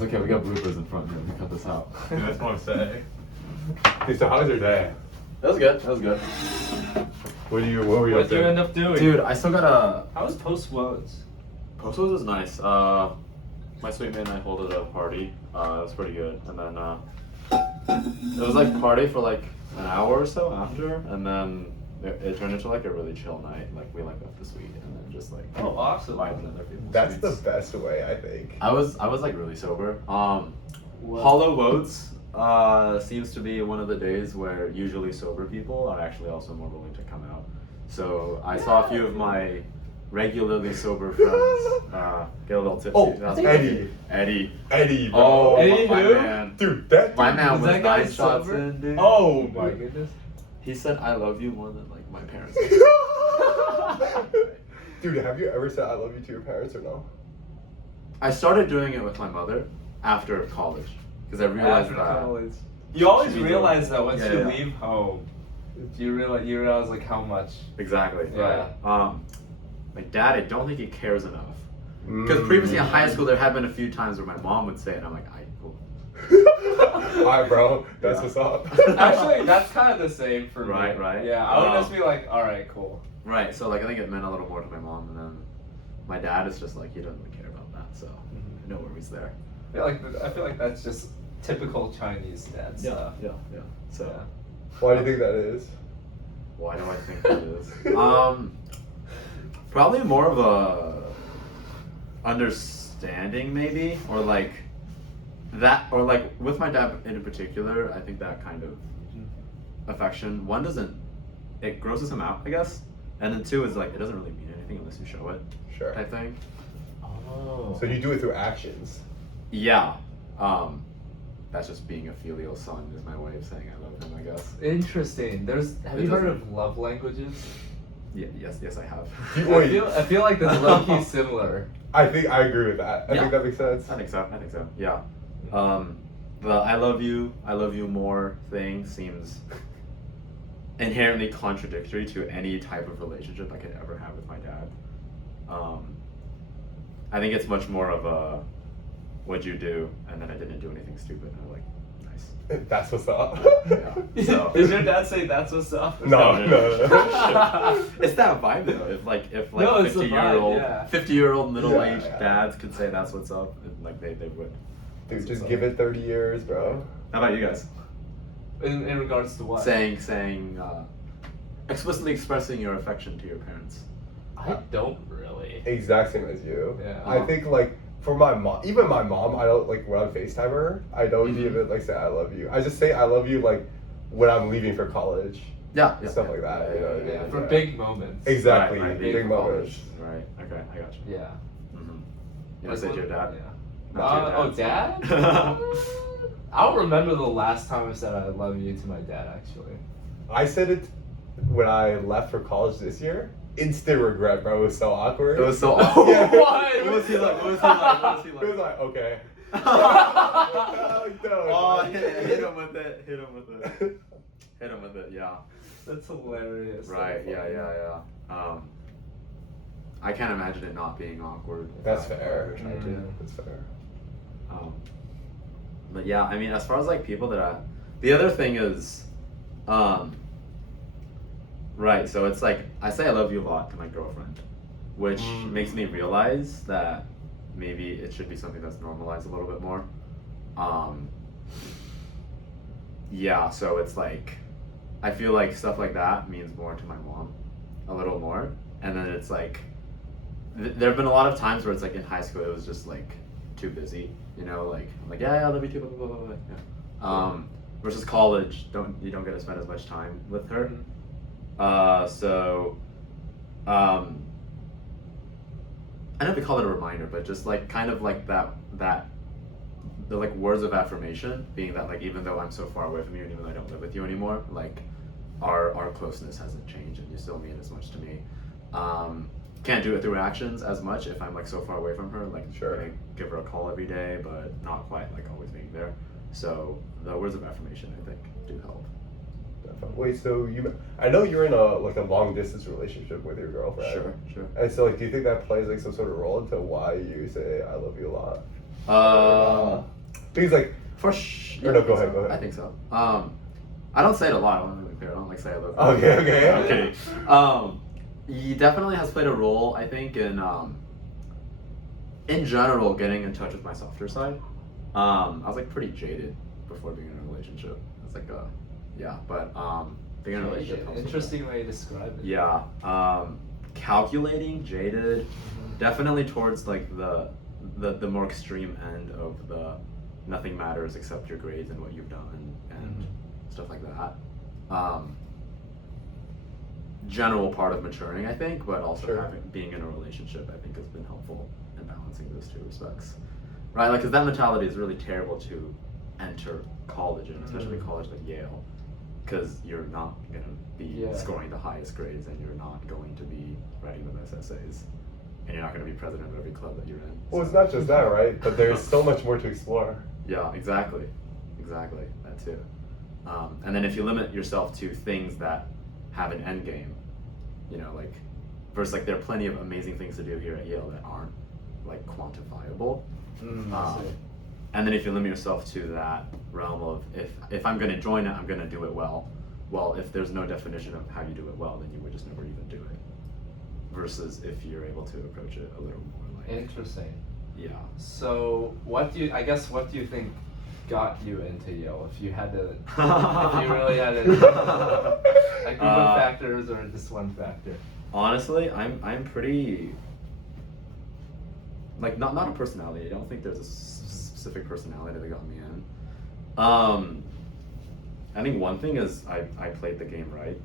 It's okay, we got bloopers in front here. We cut this out. Dude, that's what I'm saying. Dude, so how was your day? That was good. That was good. What were you What did you end up doing? Dude, I still got a... How was Post Woes? Post-Woes was nice. My sweet mate and I held a party. It was pretty good. And then it was like party for like an hour or so after, and then it turned into like a really chill night. Like we like left the suite and then just like awesome. vibing in other people's That's suites. the best way, I think. I was like really sober. What? Hollow Oats seems to be one of the days where usually sober people are actually also more willing to come out. So I saw a few of my regularly sober friends get a little tipsy. Oh, That was Eddie. Eddie, bro. Oh, Eddie my who? man. Dude, that My dude- man Is was that guy 9 shots sober? in, dude. Oh My goodness. He said I love you more than like my parents. Dude, have you ever said I love you to your parents or no? I started doing it with my mother after college because I realized that. You always Should be realize that once Yeah, you yeah. leave home, you realize like how much. Exactly. Yeah. Right. My dad, I don't think he cares enough. Because previously in high school, there had been a few times where my mom would say it, and I'm like, cool. Alright, bro. That's Yeah. what's up. Actually, that's kind of the same for me. Right. Yeah, I would just be like, all right, cool. Right. So like I think it meant a little more to my mom, and then my dad is just like he doesn't really care about that. So no worries there. I feel like that's just typical Chinese dad stuff. Yeah. So Yeah. Why do you think that is? why do I think that is? Probably more of a understanding maybe, or like that, or like with my dad in particular, I think that kind of affection, one doesn't, it grosses him out, I guess, and then two is like it doesn't really mean anything unless you show it, Sure. type thing. Oh. So you do it through actions. Yeah. That's just being a filial son is my way of saying I love him, I guess. Interesting. Have It you heard doesn't- of love languages? Yeah, yes, I have. Wait, I feel like that's low key similar. I think I agree with that. I Yeah. think that makes sense. I think so. Yeah. The I love you more thing seems inherently contradictory to any type of relationship I could ever have with my dad. I think it's much more of a what'd you do, and then I didn't do anything stupid, and I'm like, nice. That's what's up. Yeah. So Does your dad say that's what's up? No. It's that vibe though. If like No, it's the 50-year-old vibe, yeah. 50-year-old middle-aged Yeah. dads could say that's what's up, and like they would. Dude, just give it 30 years, bro. How about you guys? In regards to what? Saying explicitly expressing your affection to your parents. I don't really. Exact same as you. Yeah. I think like for my mom, even my mom, I don't like when I FaceTime her, I don't Mhm. even like say I love you. I just say I love you like when I'm leaving for college. Yeah. Stuff like that, you know what I mean? Yeah, for Yeah. big moments. Exactly. Right, Big moments. Right. Okay, I got you. Yeah. Mm-hmm. You want to say to your dad? Yeah. Not to your Dad? I don't remember the last time I said I love you to my dad, actually. I said it when I left for college this year. Instant regret, bro. It was so awkward. It was so awkward. Yeah. What? What was he like? What was he like? What was he It was like? like, okay. Oh, hit him with it. Hit him with it. Yeah. That's hilarious. Right. Yeah. I can't imagine it not being awkward. if That's I fair. ever tried to. That's fair. But yeah, I mean, as far as like people that the other thing is, right. So it's like I say I love you a lot to my girlfriend, which makes me realize that maybe it should be something that's normalized a little bit more. Yeah. So it's like, I feel like stuff like that means more to my mom, a little more, and then it's like, there have been a lot of times where it's like in high school it was just like too busy, you know, like I'm like yeah I love you too, blah blah blah blah. Yeah. Versus college, you don't get to spend as much time with her. I don't know if we call it a reminder, but just like kind of like that the like words of affirmation being that like even though I'm so far away from you and even though I don't live with you anymore, like our closeness hasn't changed and you still mean as much to me. Can't do it through actions as much if I'm like so far away from her, like Sure. I give her a call every day but not quite like always being there. So the words of affirmation I think do help. Wait, so I know you're in a long distance relationship with your girlfriend. Sure. And so like, do you think that plays like some sort of role into why you say I love you a lot? Because like, Yeah, Or no, I go think ahead, so. go ahead. I think so. I don't say it a lot. I want to be clear. I don't like say it. Okay. I'm kidding. He definitely has played a role, I think, in general, getting in touch with my softer side. I was like pretty jaded before being in a relationship. It's like being in a relationship. helps with Interesting way to describe it. that. Yeah. Calculating, jaded, definitely towards like the more extreme end of the nothing matters except your grades and what you've done and stuff like that. General part of maturing, I think, but also Sure. being in a relationship, I think, has been helpful in balancing those two respects, right? Like, because that mentality is really terrible to enter college, and especially college like Yale, because you're not gonna be scoring the highest grades, and you're not going to be writing the best essays, and you're not gonna be president of every club that you're in. well, it's not just that, right? But there's so much more to explore. Yeah, exactly, that too. And then if you limit yourself to things that have an end game, like, versus like there are plenty of amazing things to do here at Yale that aren't like quantifiable. And then if you limit yourself to that realm of if I'm going to join it, I'm going to do it well. Well, if there's no definition of how you do it well, then you would just never even do it. Versus if you're able to approach it a little more like. Interesting. Yeah. So what do you think got you into Yale? If you had to, if you really had to, a group of factors or just one factor? Honestly, I'm pretty like not a personality. I don't think there's a specific personality that got me in. I think one thing is I played the game right.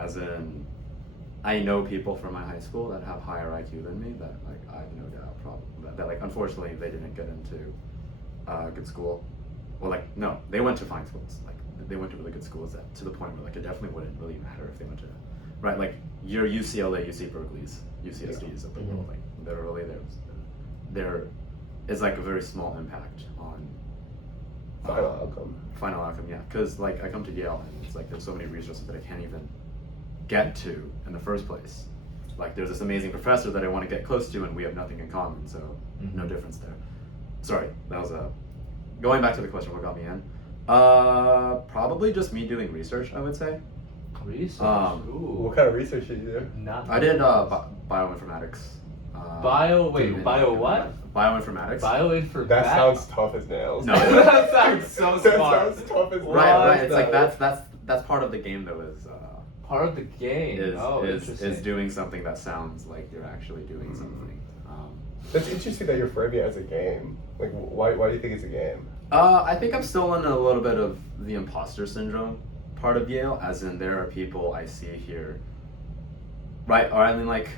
As in, I know people from my high school that have higher IQ than me that like I have no doubt that like unfortunately they didn't get into good school. Well, like no, they went to fine schools. Like they went to really good schools that to the point where like it definitely wouldn't really matter if they went to, right? Like your UCLA, UC Berkeley's, UCSD's of the world. Like literally there is like a very small impact on final outcome. Yeah, because like I come to Yale and it's like there's so many resources that I can't even get to in the first place. Like there's this amazing professor that I want to get close to and we have nothing in common, so no difference there. Sorry, that was going back to the question, what got me in? Probably just me doing research, I would say. Research. What kind of research did you do? I did bioinformatics. Bio what? Bioinformatics. Bioinformatics. That sounds tough as nails. No. That sounds so That smart. sounds tough as nails. Right. It's like that's part of the game though. Is part of the game. is doing something that sounds like you're actually doing something. That's interesting that you're framing it as a game. Like, why do you think it's a game? I think I'm still in a little bit of the imposter syndrome part of Yale, as in there are people I see here, right? Or I mean, like,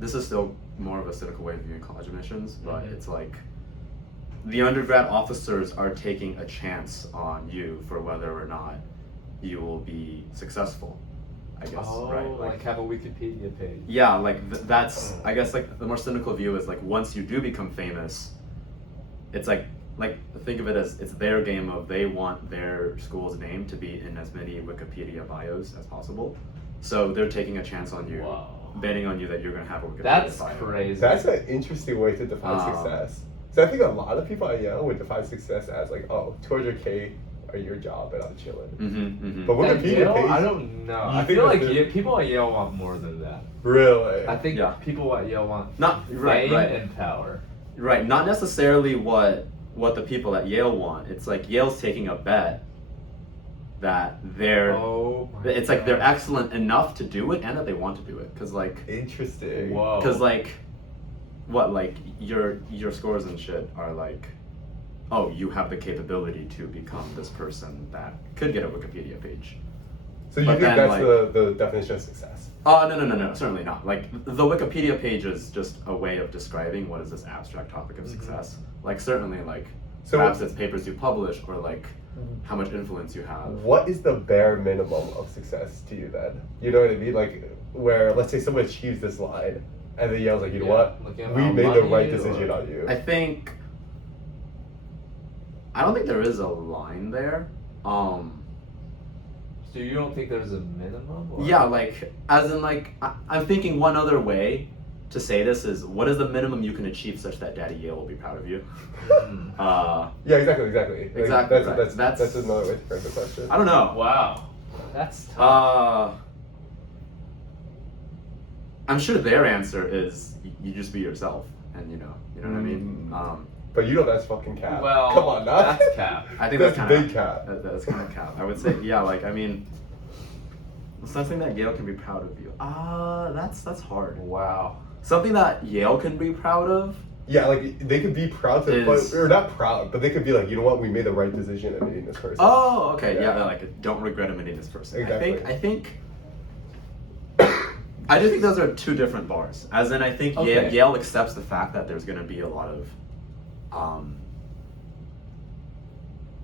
this is still more of a cynical way of viewing college admissions, but it's like the undergrad officers are taking a chance on you for whether or not you will be successful, I guess, right? Like have a Wikipedia page. Yeah, like that's, I guess, like the more cynical view is like once you do become famous, it's like think of it as it's their game of they want their school's name to be in as many Wikipedia bios as possible. So they're taking a chance on you, betting on you that you're going to have a Wikipedia That's bio. crazy. That's an interesting way to define success. So I think a lot of people at Yale would define success as like, oh, 200K are your job and I'm chilling. But At Wikipedia Yale, page, I don't know. You I think feel that like the- people at Yale want more than that. really? I think Yeah. people at Yale want Not right, fame right. and power. Right, not necessarily what the people at Yale want. It's like Yale's taking a bet that they're it's like they're excellent enough to do it and that they want to do it, because like Interesting. Whoa. because like what, like your scores and shit are like, oh, you have the capability to become this person that could get a Wikipedia page. So you But think then, that's like- the definition of success? Oh, no, certainly not. Like, the Wikipedia page is just a way of describing what is this abstract topic of success. Like, certainly, like, So perhaps it's papers you publish or, like, how much influence you have. what is the bare minimum of success to you then? You know what I mean? Like, where, let's say someone achieves this line, and then Yale's like, you know what? Like, you We know, made the money right or- decision on you. I don't think there is a line there. So you don't think there's a minimum? Or? Yeah, like, as in, like, I'm thinking one other way to say this is, what is the minimum you can achieve such that Daddy Yale will be proud of you? Yeah, exactly. Like, Exactly, That's, right. that's another way to frame the question. I don't know. Wow. That's tough. I'm sure their answer is you just be yourself, and you know what I mean. But you know that's fucking cap. Well, come on, now. that's cap. I think that's that's big kind cap. of that's kind of cap. I would say, yeah. Like, I mean, something that Yale can be proud of you. That's hard. Wow. Something that Yale can be proud of. Yeah, like they could be proud to, Is- or not proud, but they could be like, you know what, we made the right decision in meeting this person. Oh, okay, yeah. Yeah. Like, don't regret admitting this person. Exactly. I think. I do think those are two different bars. As in, I think Okay. Yale accepts the fact that there's going to be a lot of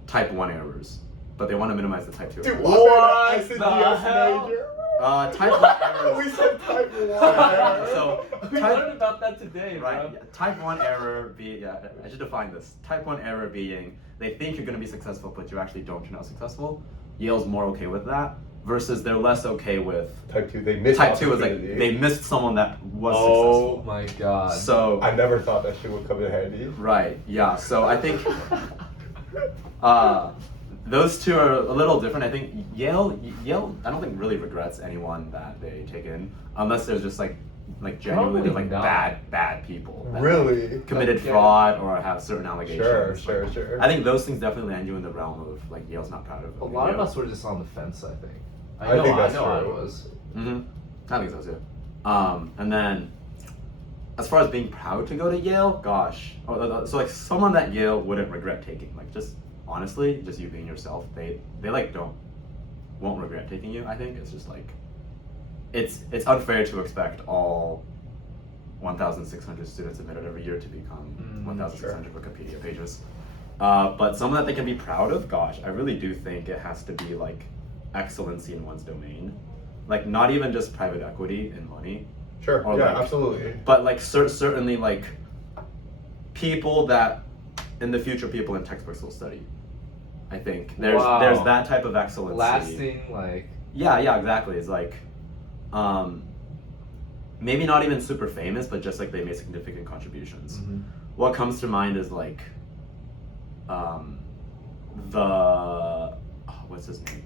type 1 errors, but they want to minimize the type 2 Dude, errors. What I said the yes hell? major. Type 1 errors. We said type 1. So, We type- learned about that today, bro. Right. Yeah. Type 1 error I should define this. Type 1 error being they think you're going to be successful, but you actually don't turn out successful. Yale's more okay with that, versus they're less okay with Type 2, they missed type 2 is like opportunity. they missed someone that was Oh successful. my god. So I never thought that shit would come in handy. right, yeah. So I think those two are a little different. I think Yale, I don't think really regrets anyone that they take in, unless there's just like genuinely Probably like not. bad people. That, Really? committed Like, yeah. fraud or have certain allegations. Sure. I think those things definitely land you in the realm of like Yale's not proud of. A lot of us were just on the fence, I think. I think that's I true. was. Mm-hmm. I think so too. And then, as far as being proud to go to Yale, gosh, so like someone that Yale wouldn't regret taking, like just honestly, just you being yourself, they like won't regret taking you. I think it's just like, it's unfair to expect all 1,600 students admitted every year to become 1,600 Wikipedia pages. But someone that they can be proud of, gosh, I really do think it has to be like excellency in one's domain. Like not even just private equity and money, Sure, Or yeah, like- absolutely. but like certainly like people that in the future people in textbooks will study. I think there's Wow. that type of excellency. Lasting, like. Yeah, exactly. It's like, maybe not even super famous, but just like they made significant contributions. Mhm. What comes to mind is like, what's his name?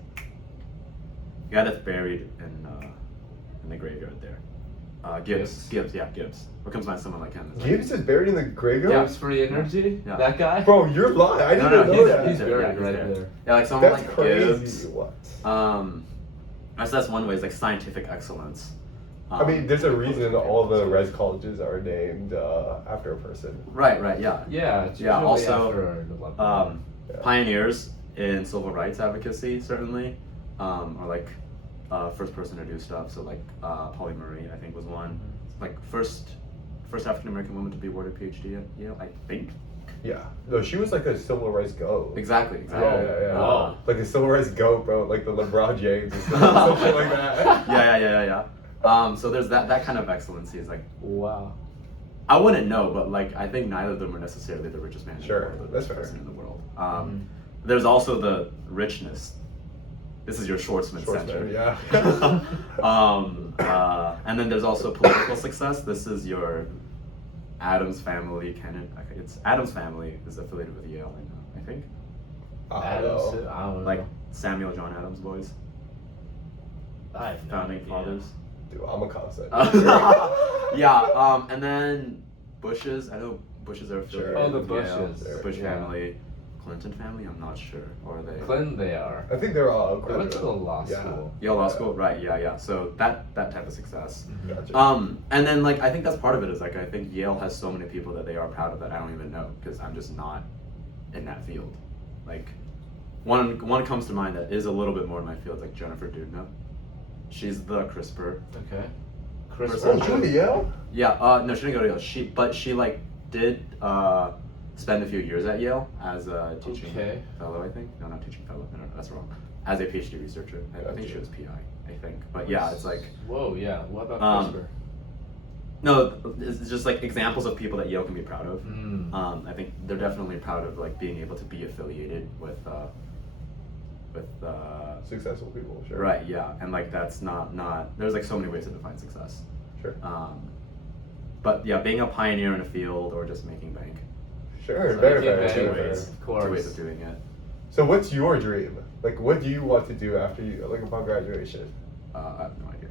The guy that's buried in the graveyard there. Gibbs. What comes to mind? Someone like him. It's like- Gibbs is buried in the graveyard? Gibbs Free Energy? Yeah. That guy? Bro, you're lying. I didn't know he's that. he's there. buried Yeah, he's right there. there. Yeah, like someone That's like crazy. Gibbs. What? So that's one way. Is like scientific excellence. I mean, there's a reason all the res colleges are named after a person. Right, yeah. Yeah, it's Yeah, usually also, after an Olympic. Yeah. Pioneers in civil rights advocacy certainly, or like first person to do stuff. So like Polly Murray, I think was one. Like first African American woman to be awarded a PhD at Yale, I think. Yeah. No, she was like a civil rights goat. Exactly. Yeah. Wow. Like a civil rights goat, bro. Like the LeBron James and stuff, something like that. Yeah. So there's that kind of excellency. Is like Wow. I wouldn't know, but like I think neither of them are necessarily the richest man in Sure, the world, or the that's richest fair. person in the world. There's also the richness. This is your Schwartzman Center. Yeah. And then there's also political success. This is your Adams family. It's Adams family is affiliated with Yale, I think. I don't know. I don't know. Like Samuel John Adams boys, I have no founding idea. fathers. Dude, I'm a concept. Yeah. And then Bushes. I know Bushes are affiliated Sure. Oh, the with Yale. Bushes. The Bush Yeah. family. Clinton family. I'm not sure. Or are they? Clinton, they are. I think they're all. They went to the law Yeah. school. Yale Law School. Right. Yeah. So that type of success. Gotcha. And then like I think that's part of it is like I think Yale has so many people that they are proud of that I don't even know because I'm just not in that field. Like one comes to mind that is a little bit more in my field, like Jennifer Doudna. She's the CRISPR. Okay. Chris- Oh, Julie Yale? Yeah. No, she didn't go to Yale. But she like did spend a few years at Yale as a teaching Okay. fellow. I think no, not teaching fellow. No, that's wrong. As a PhD researcher. I think she was PI. I think. But yeah, it's like. Whoa, yeah. What about CRISPR? No, it's just like examples of people that Yale can be proud of. Mm. I think they're definitely proud of like being able to be affiliated with Successful people, sure. right, yeah, and like that's not there's like so many ways to define success. Sure. but yeah, being a pioneer in a field or just making bank. Sure, So very, making very, bank, Two very, ways. of course. Two ways of doing it. So what's your dream? Like, what do you want to do after you, like, upon graduation? I have no idea.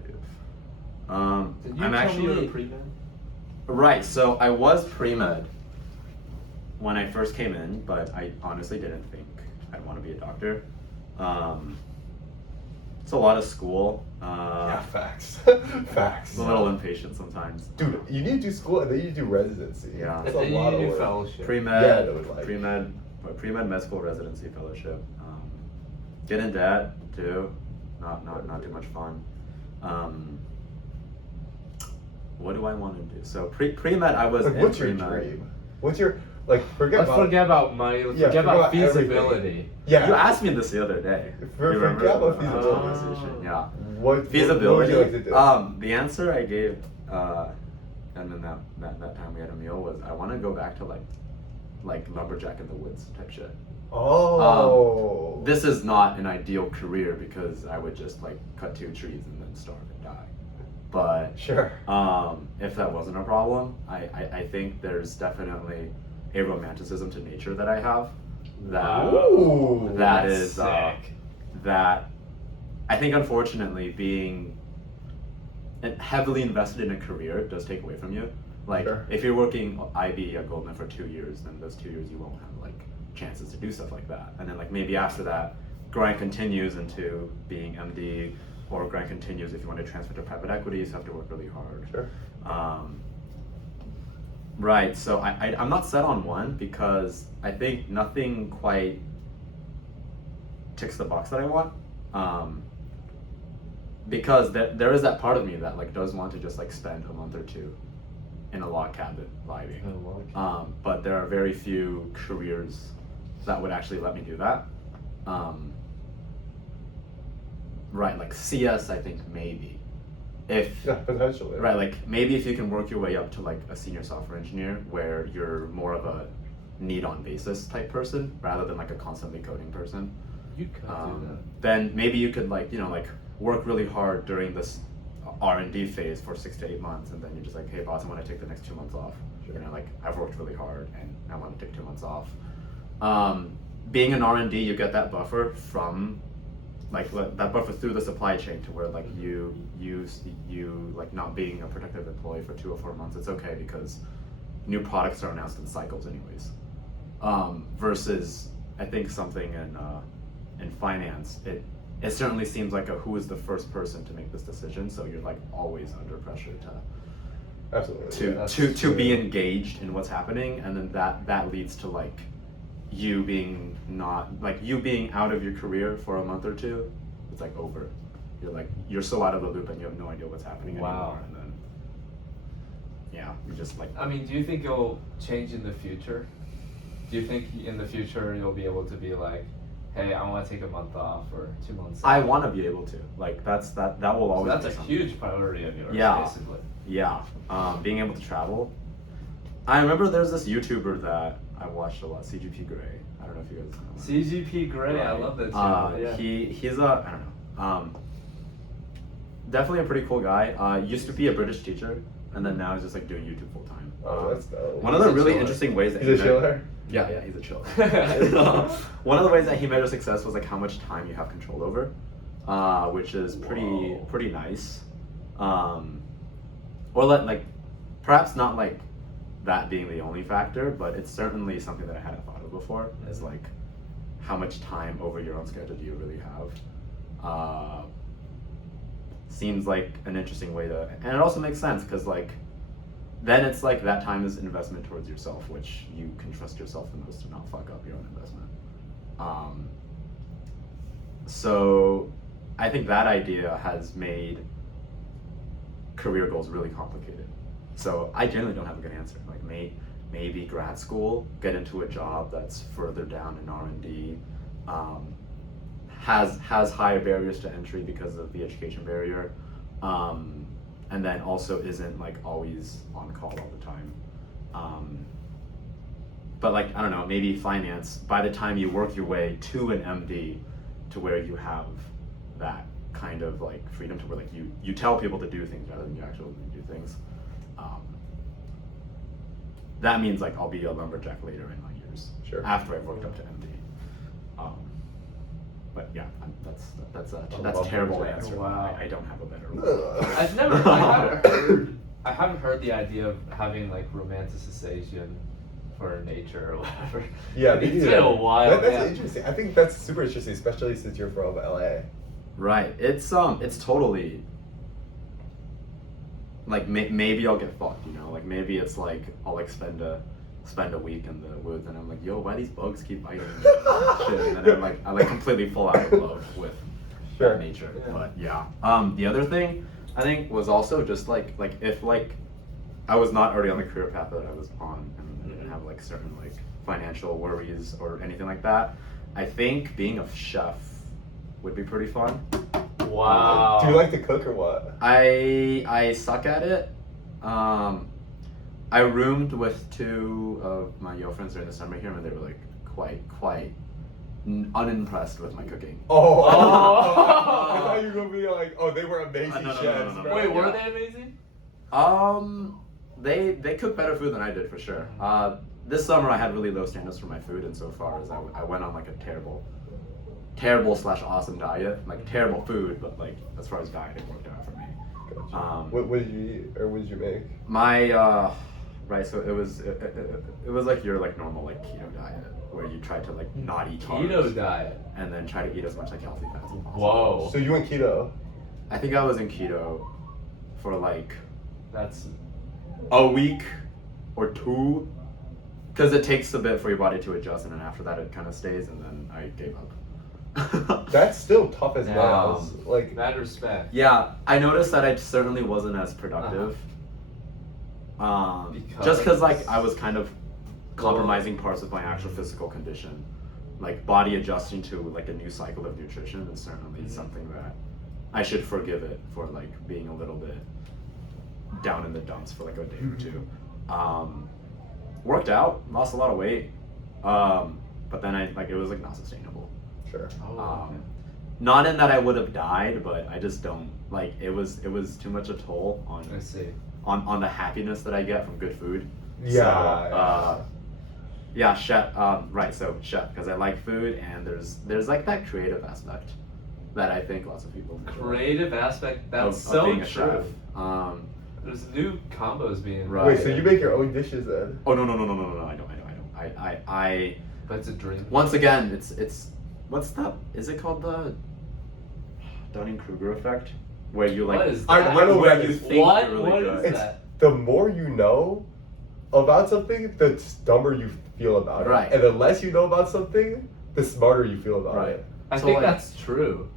Did you I'm tell actually me you were pre-med? right. So I was pre-med when I first came in, but I honestly didn't think I'd want to be a doctor. It's a lot of school. Yeah, facts. Facts. I'm a little impatient sometimes. Dude, you need to do school and then you do residency. Yeah. That's a And lot you of do work. fellowship. Pre-med, Yeah, it was like- pre-med med school residency fellowship. Get in debt too. Not too much fun. What do I want to do? So pre-med, I was Like, in what's your pre-med. dream? What's your, like, forget Let's about... forget about money. Let's Yeah, forget forget about about everything. feasibility. Yeah. You asked me this the other day. For- You remember forget about the feasibility. conversation? Yeah. What Feasibility. What would you like to do? The answer I gave, and then that time we had a meal was I want to go back to like lumberjack in the woods type shit. Oh. This is not an ideal career because I would just like cut 2 trees and then starve and die. But Sure. if that wasn't a problem, I think there's definitely a romanticism to nature that I have. That Ooh. that That's is sick. that I think unfortunately being heavily invested in a career does take away from you. Like Sure. if you're working IB at Goldman for 2 years, then those 2 years you won't have like chances to do stuff like that. And then like maybe after that, grind continues into being MD, or grind continues if you want to transfer to private equities, you have to work really hard. Sure. Right. So I'm not set on one because I think nothing quite ticks the box that I want. Because there is that part of me that like does want to just like spend a month or two in a log cabin vibing. But there are very few careers that would actually let me do that. Right, like CS, I think maybe. If Yeah, potentially. right, like maybe if you can work your way up to like a senior software engineer, where you're more of a need-on basis type person rather than like a constantly coding person. You could do that. Then maybe you could like like work really hard during this R&D phase for 6 to 8 months, and then you're just like, hey boss, I want to take the next 2 months off. Sure. You know, like I've worked really hard and I want to take 2 months off. Being an R&D, you get that buffer from like that buffer through the supply chain to where like you like not being a productive employee for 2 or 4 months, it's okay because new products are announced in cycles anyways. Versus I think something in finance, it certainly seems like who is the first person to make this decision, so you're like always under pressure Absolutely. to be engaged in what's happening, and then that leads to like you being out of your career for a month or two. It's like over. You're so out of the loop and you have no idea what's happening Wow. anymore, and then you're just like I mean, do you think it'll change in the future? Do you think in the future you'll be able to be like, hey, I want to take a month off or 2 months off? I want to be able to, like that will So always that's be a something. huge priority of yours, Yeah. basically. Yeah, being able to travel. I remember there's this YouTuber that I watched a lot, CGP Grey. I don't know if you guys know him. CGP Grey, I Right. love that channel. Yeah. He's I don't know, definitely a pretty cool guy. Used to be a British teacher, and then now he's just like doing YouTube full time. Oh, that's dope. One of the He's a really chiller. interesting ways that He's a he chiller? Yeah, he's a chiller. One of the ways that he measures success was like how much time you have control over, which is pretty nice. Or like perhaps not like that being the only factor, but it's certainly something that I hadn't thought of before. Is like how much time over your own schedule do you really have? Seems like an interesting way to, and it also makes sense because like then it's like that time is investment towards yourself, which you can trust yourself the most to not fuck up your own investment. So I think that idea has made career goals really complicated. So I generally don't have a good answer. Like maybe grad school, get into a job that's further down in R&D, has higher barriers to entry because of the education barrier, and then also isn't like always on call all the time. But like I don't know, maybe finance. By the time you work your way to an MD, to where you have that kind of like freedom to where like you tell people to do things rather than you actually do things. that means like I'll be a lumberjack later in my years. Sure. After I've worked up to MD. But yeah, that's a terrible lumberjack. answer. Wow. I don't have a better one. Ugh. I haven't heard the idea of having like romanticization for nature or whatever. Yeah, me it's neither. been a while. That's yeah. interesting. I think that's super interesting, especially since you're from LA. Right. It's totally like maybe I'll get fucked, you know? Like maybe it's like I'll like spend a week in the woods and I'm like, yo, why these bugs keep biting me? Shit. And then I like completely fall out of love with Sure. nature. Yeah. But yeah. The other thing I think was also just like if like I was not already on the career path that I was on and I didn't have like certain like financial worries or anything like that, I think being a chef would be pretty fun. Wow. Do you like to cook or what? I suck at it. I roomed with two of my girlfriends during the summer here, and they were like quite unimpressed with my cooking. Oh, Oh. I thought you were gonna be like, oh, they were amazing No, chefs. no. bro. Wait, were Yeah. they amazing? They cook better food than I did for sure. This summer I had really low standards for my food, and so far as I went on like a terrible / awesome diet, like terrible food, but like as far as diet, it worked out for me. Gotcha. What did you eat or what did you make? My right, so it was like your like normal like keto diet where you try to like not eat carbs Keto diet. and then try to eat as much like healthy fats as possible. Whoa. So you went keto. I think I was in keto for like That's a week or two, because it takes a bit for your body to adjust, and then after that it kind of stays, and then I gave up. That's still tough as Yeah. nails. Like, mad respect. Yeah, I noticed that I certainly wasn't as productive. Just because like I was kind of compromising parts of my actual physical condition, like body adjusting to like a new cycle of nutrition is certainly something that I should forgive it for, like being a little bit down in the dumps for like a day or two. Worked out, lost a lot of weight, but then it was like not sustainable. sure. Oh, Not in that I would have died, but I just don't like it was too much a toll I see. on the happiness that I get from good food. Yeah. Yeah, chef. Right, so chef, because I like food, and there's like that creative aspect that I think lots of people enjoy Creative aspect. That's of so being a true. chef. There's new combos being Right. Wait, so you make your own dishes then? Oh no, I don't. I But it's a dream. once again, it's what's the, is it called the Dunning-Kruger effect, where you like What is I that? know where what you is- think What? you're really What good. is It's that? the more you know about something, the dumber you feel about Right. it. And the less you know about something, the smarter you feel about Right. it. I So, think like- that's true.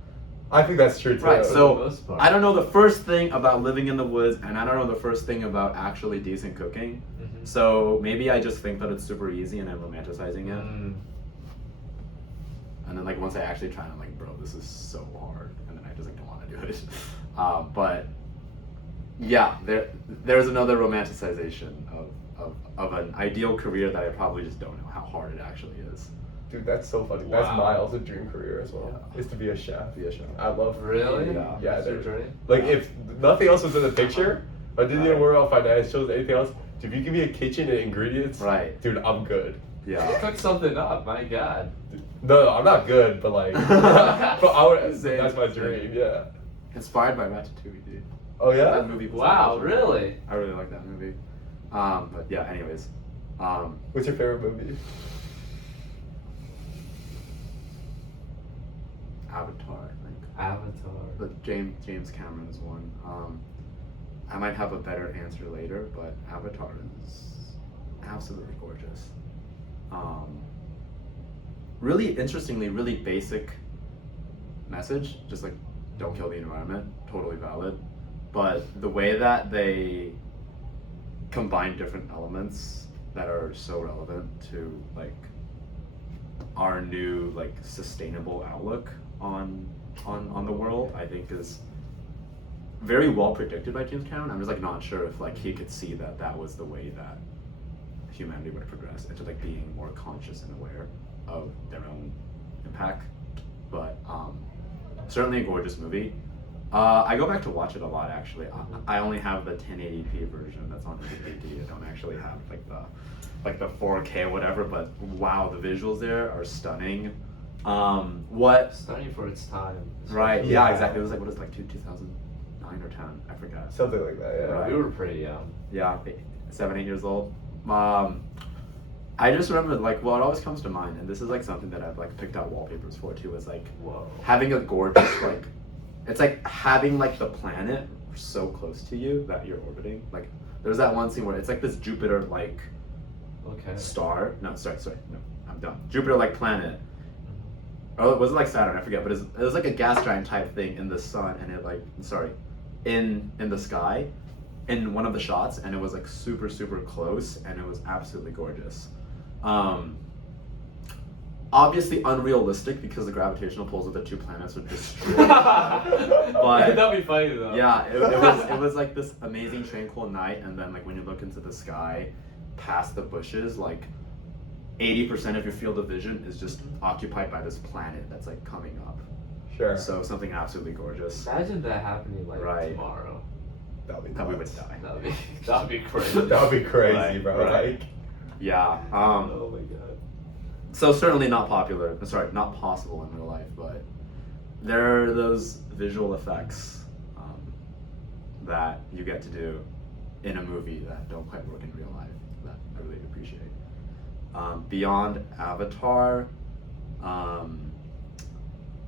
I think that's true too. Right, For the so most part. I don't know the first thing about living in the woods, and I don't know the first thing about actually decent cooking. Mhm. So maybe I just think that it's super easy and I'm romanticizing it. Mm. And then like once I actually try, I'm like, bro, this is so hard, and then I just like don't want to do it. But yeah, there's another romanticization of an ideal career that I probably just don't know how hard it actually is. Dude, that's so funny. That's Wow. my also dream career as well. Yeah. Is to be a chef. Be a chef. I love Really? Yeah. Yeah, That's your dude. dream? Like if nothing else was in the picture, if I didn't even worry about financials, anything else. If you give me a kitchen and ingredients, Right. dude, I'm good. Yeah. Cook something up, my god. No, I'm not good, but like, but I would. Same, That's my same. dream. Yeah. Inspired by Ratatouille, dude. Oh yeah. That movie was Wow, awesome. really? I really like that movie. But yeah, anyways. What's your favorite movie? Avatar, I think. Avatar. The James Cameron's one. I might have a better answer later, but Avatar is absolutely gorgeous. Really interestingly, really basic message, just like don't kill the environment, totally valid. But the way that they combine different elements that are so relevant to like our new like sustainable outlook on the world, I think is very well predicted by James Cameron. I'm just like not sure if like he could see that that was the way that humanity would progress into like being more conscious and aware of their own impact. But certainly a gorgeous movie. I go back to watch it a lot actually. I only have the 1080p version that's on DVD. I don't actually have like the 4K or whatever. But wow, the visuals there are stunning. What? Stunning for its time. Right. especially. Yeah. Exactly. It was like what is it, like 2009 or 10? I forgot. Something like that, yeah. Right. We were pretty young. Yeah, 7, 8 years old. I just remember like what always comes to mind, and this is like something that I've like picked out wallpapers for too, is like Whoa. having a gorgeous like, it's like having like the planet so close to you that you're orbiting. Like there's that one scene where it's like this Jupiter like Okay. star. No, sorry, no, I'm done. Jupiter like planet. Oh, was it like Saturn? I forget, but it was like a gas giant type thing in the sun, and it like in the sky, in one of the shots, and it was like super close, and it was absolutely gorgeous. Obviously unrealistic because the gravitational pulls of the two planets would destroy. But that'd be funny though. yeah, it was like this amazing tranquil night, and then like when you look into the sky, past the bushes, like 80% of your field of vision is just occupied by this planet that's like coming up. Sure. So something absolutely gorgeous. Imagine that happening like Right. tomorrow. That'd be That we would nuts. die. That'd be crazy. That'd be crazy, Right, bro. right. Like, Yeah. Oh my god. So certainly not popular. Sorry, not possible in real life, but there are those visual effects that you get to do in a movie that don't quite work in real life that I really appreciate. Beyond Avatar,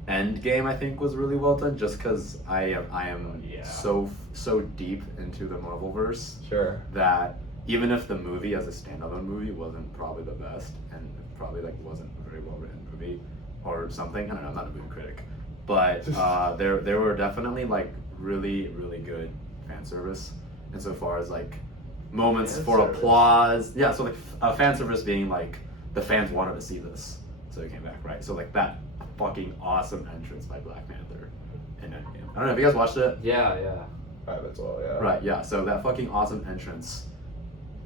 Endgame I think was really well done, just because I am Yeah. so deep into the Marvelverse sure. that even if the movie as a standalone movie wasn't probably the best and probably like wasn't a very well written movie or something, I don't know, I'm not a movie critic, but there were definitely like really good fan service insofar as like moments Fan for service. applause. Yeah, so like fan service being like the fans wanted to see this, so they came back, right? So like that fucking awesome entrance by Black Panther in Endgame. I don't know if you guys watched it. Yeah. I have as well, yeah. Right, yeah. So that fucking awesome entrance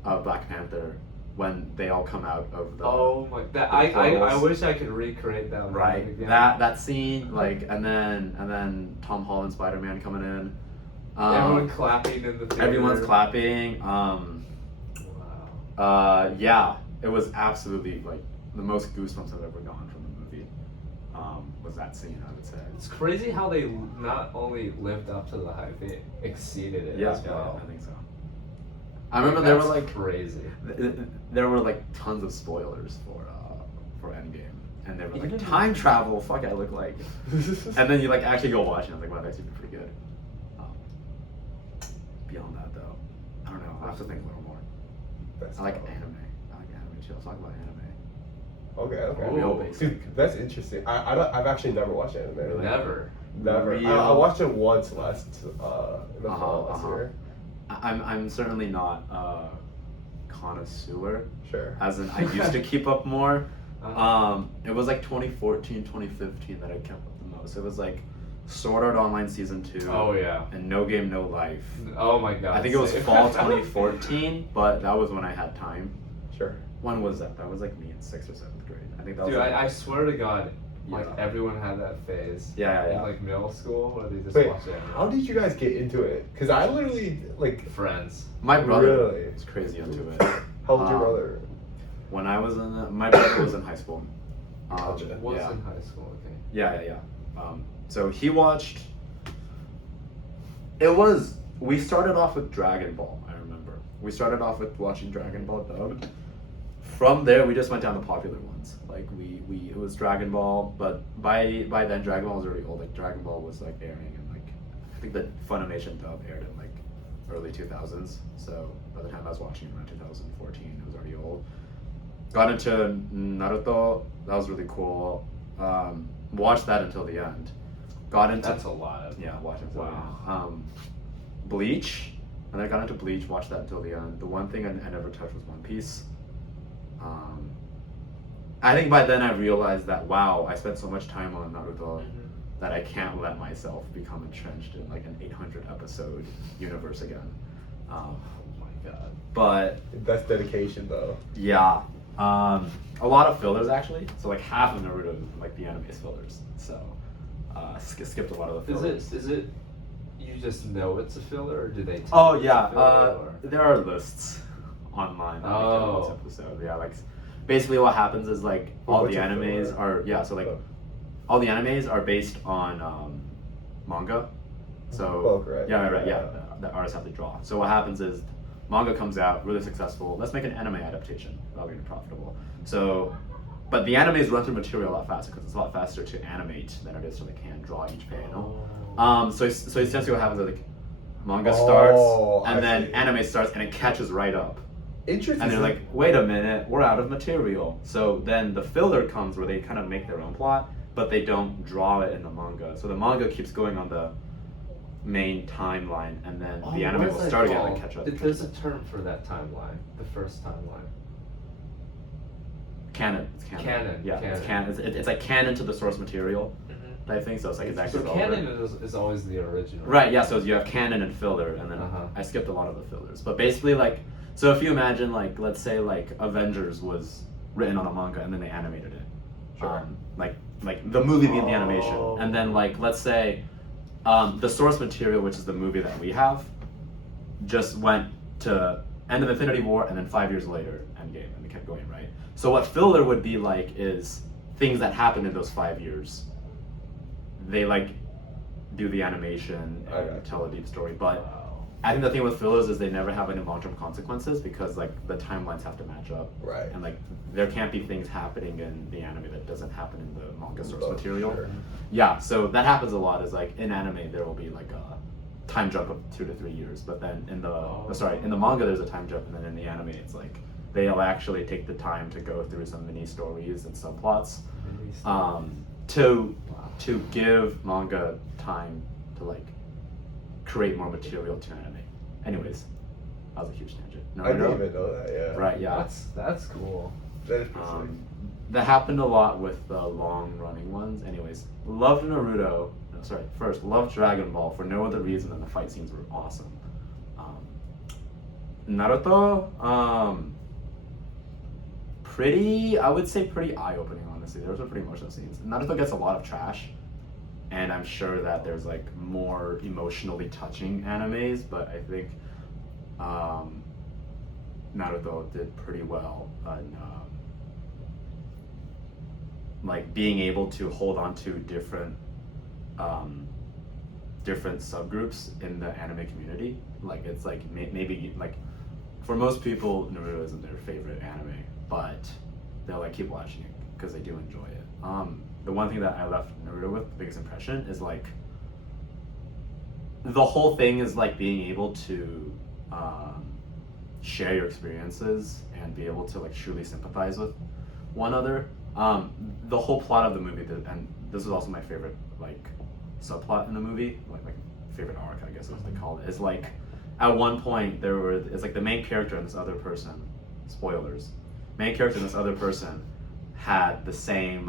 of Black Panther when they all come out of the Oh my. That the I portals. wish I could recreate that. moment right again. that scene, like, and then Tom Holland Spider-Man coming in. Everyone clapping in the theater. Everyone's clapping. Wow. Yeah, it was absolutely like the most goosebumps I've ever gotten from the movie. Was that scene, I would say. It's crazy how they not only lived up to the hype, they exceeded it Yeah, as well. I think so. I remember there were That's like crazy. there were like tons of spoilers for Endgame, and they were like Even- time travel. Fuck, I look like. And then you like actually go watch it. And I was like, wow, that's even pretty good. Beyond that though, I don't know. I have to think a little more. That's I like dope. anime. I like anime too. Let's talk about anime. Okay. Real Ooh. basic. Dude, that's interesting. I've actually never watched anime. Really? Never. Never. Real- I watched it once last in the fall last year. I'm certainly not a connoisseur, Sure. as in I used to keep up more. Uh-huh. It was like 2014, 2015 that I kept up the most. It was like Sword Art Online Season 2. Oh yeah. And No Game, No Life. Oh my god. I think it was same. fall 2014, but that was when I had time. Sure. When was that? That was like me in 6th or 7th grade. I think that was Dude, like, I swear to God, like Yeah. everyone had that phase. Yeah. In like middle school where they just Wait, watched it. how did you guys get into it? Because I literally, like, Friends. My brother Really? was crazy into it. how old's your Um, brother? When I was in, my brother was in high school. Gotcha. Was yeah. in high school, okay. Yeah. So he watched. We started off with Dragon Ball. I remember. We started off with watching Dragon Ball dubbed. From there, we just went down the popular ones. Like it was Dragon Ball, but by then Dragon Ball was already old. Like Dragon Ball was like airing, and like I think the Funimation dub aired in like early 2000s. So by the time I was watching it around 2014, it was already old. Got into Naruto. That was really cool. Watched that until the end. Got into That's a lot of watched it until Wow. the end. Bleach, and then I got into Bleach. Watched that until the end. The one thing I never touched was One Piece. I think by then I realized that wow, I spent so much time on Naruto that I can't let myself become entrenched in like an 800 episode universe again. Oh my god. But That's dedication, though. yeah, a lot of fillers actually. So like half of Naruto, like the anime is fillers. So skipped a lot of the fillers. Is it you just know it's a filler, or do they tell Oh you it's yeah, a filler, or? there are lists online. That Oh. make this episode. Yeah, like basically what happens is like all What's the a animes filler? are yeah. So like Oh. all the animes are based on manga. So Book, right? yeah, right, Yeah. yeah. The artists have to draw. So what happens is manga comes out really successful. Let's make an anime adaptation. That'll be profitable. So, but the animes run through material a lot faster because it's a lot faster to animate than it is to like hand draw each panel. So essentially what happens is like manga starts and I then see. anime starts and it catches right up. Interesting. And they're like, wait a minute, we're out of material. So then the filler comes where they kind of make their own plot, but they don't draw it in the manga. So the manga keeps going on the main timeline, and then the anime will start again and catch up. There's a term for that timeline, the first timeline. Canon. It's canon. Canon, Yeah, canon. it's canon. It's like canon to the source material type thing. So it's like it's actually So canon is always the original. Right, yeah, so you have canon and filler, and then Uh-huh. I skipped a lot of the fillers. But basically, like, so if you imagine, like, let's say, like, Avengers was written on a manga and then they animated it. Sure. Like the movie being the animation. And then, like, let's say the source material, which is the movie that we have, just went to end of Infinity War and then 5 years later, Endgame, and it kept going, right? So what filler would be like is things that happened in those 5 years. They like do the animation I and gotcha. tell a deep story, but I think the thing with fillers is they never have any long-term consequences because like the timelines have to match up, Right. and like there can't be things happening in the anime that doesn't happen in the manga source Oh, material. sure. Yeah, so that happens a lot. Is like in anime there will be like a time jump of 2 to 3 years, but then in in the manga there's a time jump, and then in the anime it's like they'll actually take the time to go through some mini stories and subplots to give manga time to like create more material to anime. Anyways, that was a huge tangent. No, I didn't even know that. Yeah. Right, yeah. That's cool. That is pretty sick. That happened a lot with the long running ones. Anyways, loved Naruto. No, sorry, first loved Dragon Ball for no other reason than the fight scenes were awesome. Naruto, I would say pretty eye opening. Honestly, those are pretty emotional scenes. Naruto gets a lot of trash, and I'm sure that there's like more emotionally touching animes, but I think Naruto did pretty well on like being able to hold on to different subgroups in the anime community. Like it's like maybe like for most people Naruto isn't their favorite anime, but they'll like keep watching it because they do enjoy it. The one thing that I left Naruto with, the biggest impression, is like the whole thing is like being able to share your experiences and be able to like truly sympathize with one another. The whole plot of the movie, and this was also my favorite like subplot in the movie, like favorite arc, I guess is what they call it, is like at one point it's like the main character and this other person, spoilers, main character and this other person had the same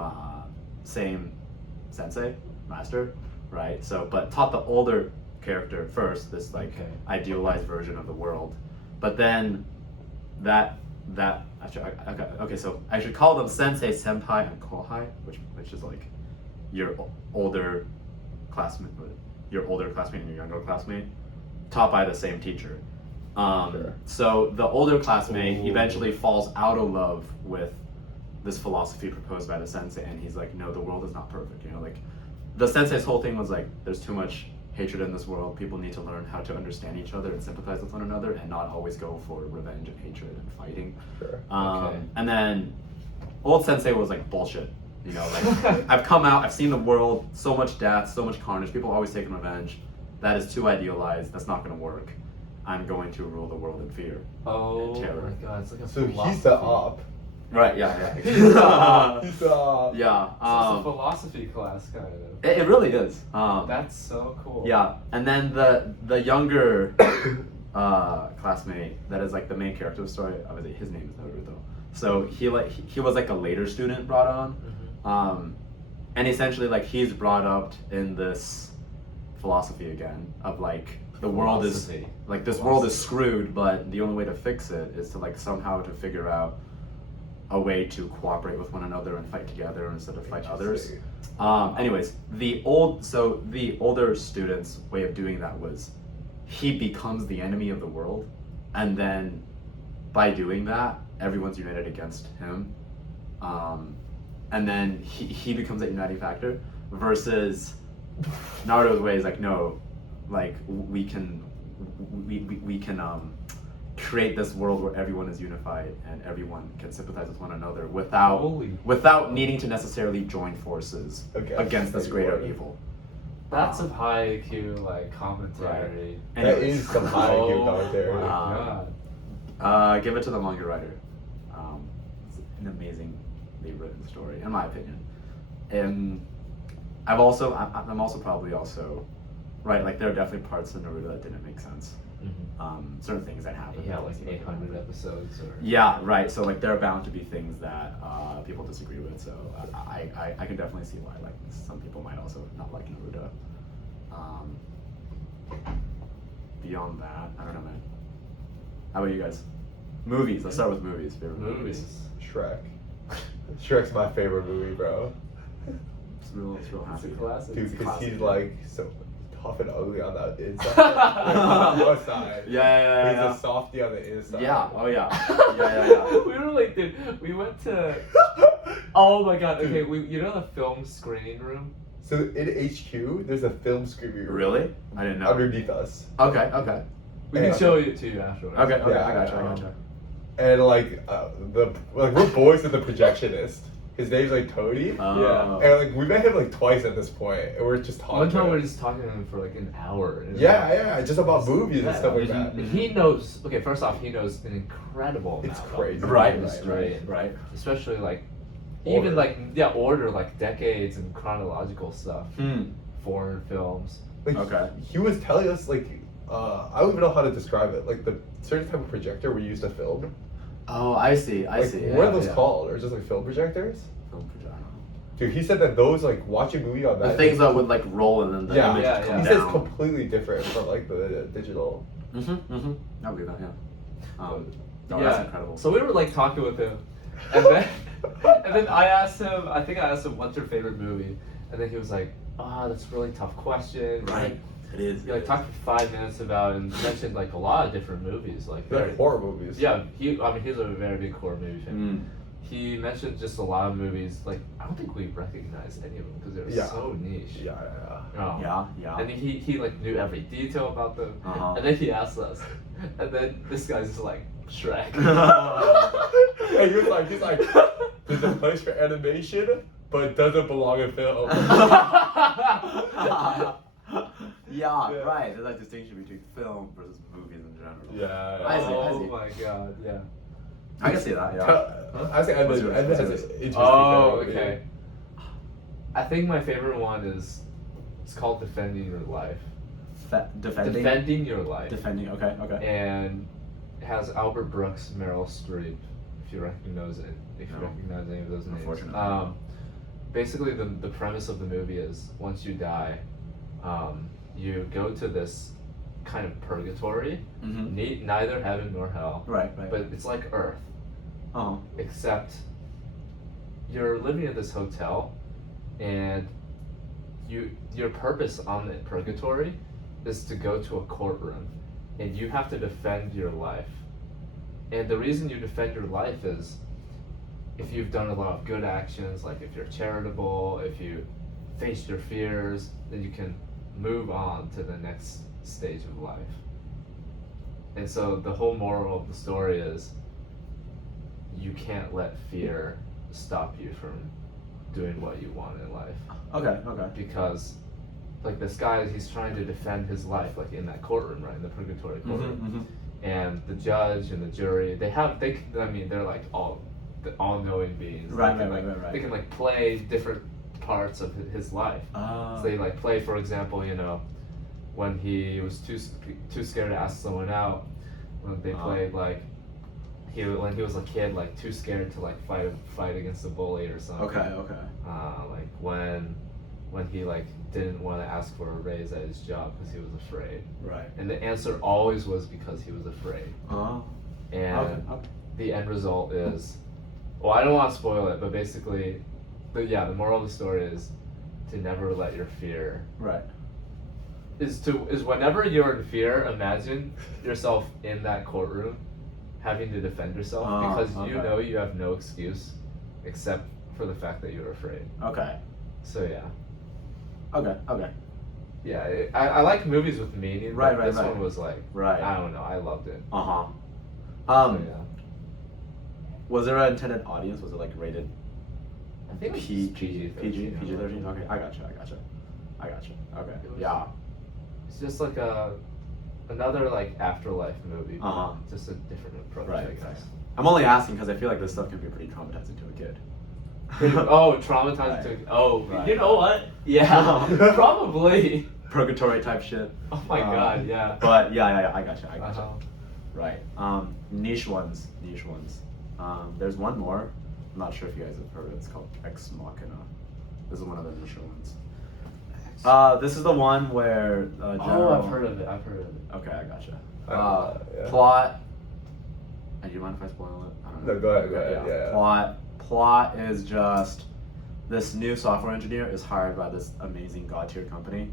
sensei, master, right? So, but taught the older character first, this like idealized version of the world, but then okay, so I should call them sensei, senpai, and kohai, which is like your older classmate, and your younger classmate, taught by the same teacher. Sure. So the older classmate eventually falls out of love with this philosophy proposed by the sensei, and he's like, no, the world is not perfect. You know, like the sensei's whole thing was like, there's too much hatred in this world. People need to learn how to understand each other and sympathize with one another, and not always go for revenge and hatred and fighting. Sure. And then old sensei was like, bullshit. You know, like I've come out, I've seen the world, so much death, so much carnage. People always taking revenge. That is too idealized. That's not going to work. I'm going to rule the world in fear. Oh and terror. my god, it's like a So philosophy. he's the op. Right? Yeah. He's the op. Yeah. So it's a philosophy class kind of. It really is. That's so cool. Yeah, and then the younger classmate that is like the main character of the story. Obviously, his name is Naruto. So he was like a later student brought on, and essentially like he's brought up in this philosophy again of like the world is like this world is screwed, but the only way to fix it is to like somehow to figure out a way to cooperate with one another and fight together instead of fight others. Interesting. Anyways, the older student's way of doing that was he becomes the enemy of the world, and then by doing that, everyone's united against him, and then he becomes that uniting factor. Versus Naruto's way is like, no, like we can create this world where everyone is unified and everyone can sympathize with one another without needing to necessarily join forces against this greater evil. That's some high IQ like commentary. That is some high IQ commentary. Oh my god. Give it to the manga writer. It's an amazingly written story, in my opinion. And I'm also probably also, right, like there are definitely parts of Naruto that didn't make sense. Certain things that happened. Yeah, like 800 episodes or. Yeah, right. So like there are bound to be things that people disagree with. So I can definitely see why like some people might also not like Naruto. Beyond that, I don't know, man. How about you guys? Movies. Let's start with movies. Favorite movies. Shrek. Shrek's my favorite movie, bro. It's real It's a happy. classic. Dude, It's a because classic. he's like so tough and ugly on the inside. Like, on the outside. Yeah. He's a softie on the inside. Yeah. Oh yeah. Yeah. We were like, dude, we went to. Oh my god. Okay, you know the film screening room. So in HQ, there's a film screening room. Really? I didn't know. Underneath us. Okay. We Yeah. can show it to you afterwards. Okay. Yeah, I gotcha. And like we're boys with the projectionist. His name's like Tony. Oh. And like we met him like twice at this point, and we're just talking. One time we were just talking to him for like an hour. Yeah, just about movies and stuff like that. He knows. Okay, first off, he knows an incredible amount. It's crazy. Right. Especially like, Order. even like order like decades and chronological stuff. Foreign films. Like, Okay. He was telling us like, I don't even know how to describe it. Like the certain type of projector we used to film. Oh, I see. Like, see. what are those called? Or just like film projectors? Film projector. Dude, he said that those like watch a movie on that. The things that would like roll and then the image yeah, would yeah. come He down. says completely different from like the digital. I believe that. Yeah. No, Yeah. that's incredible. So we were like talking with him, and then I asked him. I think I asked him, "What's your favorite movie?" And then he was like, that's a really tough question. Right. It is. He like talked for 5 minutes about and mentioned like a lot of different movies, like They're very- horror movies. Yeah, he's a very big horror movie fan. Mm. He mentioned just a lot of movies. Like I don't think we recognized any of them because they were Yeah. so niche. Yeah. Oh. And he like knew every detail about them. Uh-huh. And then he asked us, and then this guy's just like Shrek. And he's like, there's a place for animation, but it doesn't belong in film. Yeah, right. There's that distinction between film versus movies in general. Yeah. I see. Oh my god, yeah. I can see that. Yeah. I say What's Ed yours? has What's an yours? interesting Oh, favorite okay. I think my favorite one is it's called Defending Your Life. Defending. Your Life. Defending. Okay. And it has Albert Brooks, Meryl Streep, if you recognize it, if you No. recognize any of those names. Unfortunately. Basically, the premise of the movie is once you die, you go to this kind of purgatory, neither heaven nor hell, Right. but it's like Earth, Oh. except you're living in this hotel, and your purpose on the purgatory is to go to a courtroom, and you have to defend your life. And the reason you defend your life is if you've done a lot of good actions, like if you're charitable, if you face your fears, then you can move on to the next stage of life. And so the whole moral of the story is you can't let fear stop you from doing what you want in life. Okay. Because like this guy, he's trying to defend his life, like in that courtroom, right, in the purgatory courtroom. And the judge and the jury, they're like all-knowing beings. Right. They can like play different parts of his life. So they like play, for example, when he was too scared to ask someone out. When they played like when he was a kid, like too scared to like fight against a bully or something. Okay. Like when he like didn't want to ask for a raise at his job because he was afraid. Right. And the answer always was because he was afraid. Oh. And Okay. the end result is Well, I don't want to spoil it, but basically, the moral of the story is to never let your fear Right. is whenever you're in fear, imagine yourself in that courtroom having to defend yourself because you okay. know you have no excuse except for the fact that you're afraid. Okay. So yeah. Okay. Yeah, I like movies with meaning, Right, but right, this right. one was like, Right. I don't know, I loved it. Uh-huh. So, yeah. Was there an intended audience? Was it like rated I think it was PG-13? PG-13. Okay, I gotcha. Okay, It was- yeah. It's just like another like afterlife movie, but Uh-huh. just a different approach, Right. I guess. I'm only asking because I feel like this stuff can be pretty traumatizing to a kid. Oh, traumatized Right. to. Oh, Right. you know what? Yeah, probably. Purgatory type shit. Oh my god, yeah. But yeah, I gotcha. Uh-huh. Right. Niche ones. There's one more. I'm not sure if you guys have heard of it. It's called Ex Machina. This is one of the niche ones. This is the one where Oh, general... I've heard of it. Okay, I gotcha. Yeah. Plot. And do you mind if I spoil it? I don't know. No, go ahead, Okay, yeah. Plot is just this new software engineer is hired by this amazing god tier company.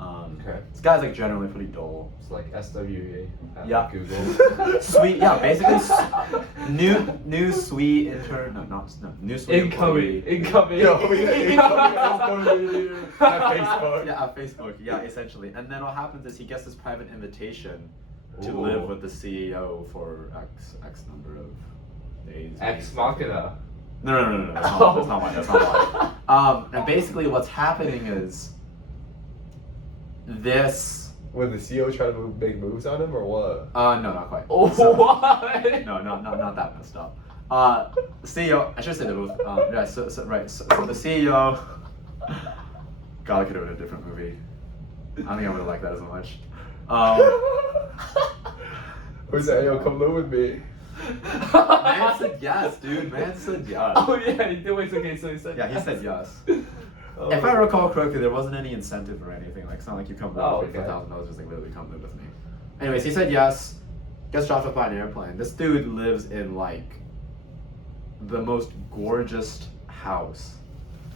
Okay. This guy's like generally pretty dull. It's like SWE at Yeah. Google. Sweet, yeah, basically new sweet intern. No, new sweet employee. Incoming. Yo, at Facebook. Yeah, at Facebook. Yeah, essentially. And then what happens is he gets this private invitation to Ooh. live with the CEO for X number of days. Ex weeks. Machina. No. That's not why. And basically, what's happening is this. When the CEO try to make moves on him or what? No, not quite. Oh, So- what? No, not that messed up. CEO. I should say the move. Yeah. So the CEO. God, I could have been a different movie. I don't think I would have liked that as much. Who's that? Yo, come live with me. Man said yes, dude. Man said yes. Oh yeah, he did. Wait, okay, so he said. Yeah, he said yes. Oh. If I recall correctly, there wasn't any incentive or anything. Like, it's not like you come live Oh, with me for okay. $1,000, just like literally come live with me. Anyways, he said yes. Gets dropped off by an airplane. This dude lives in like the most gorgeous house.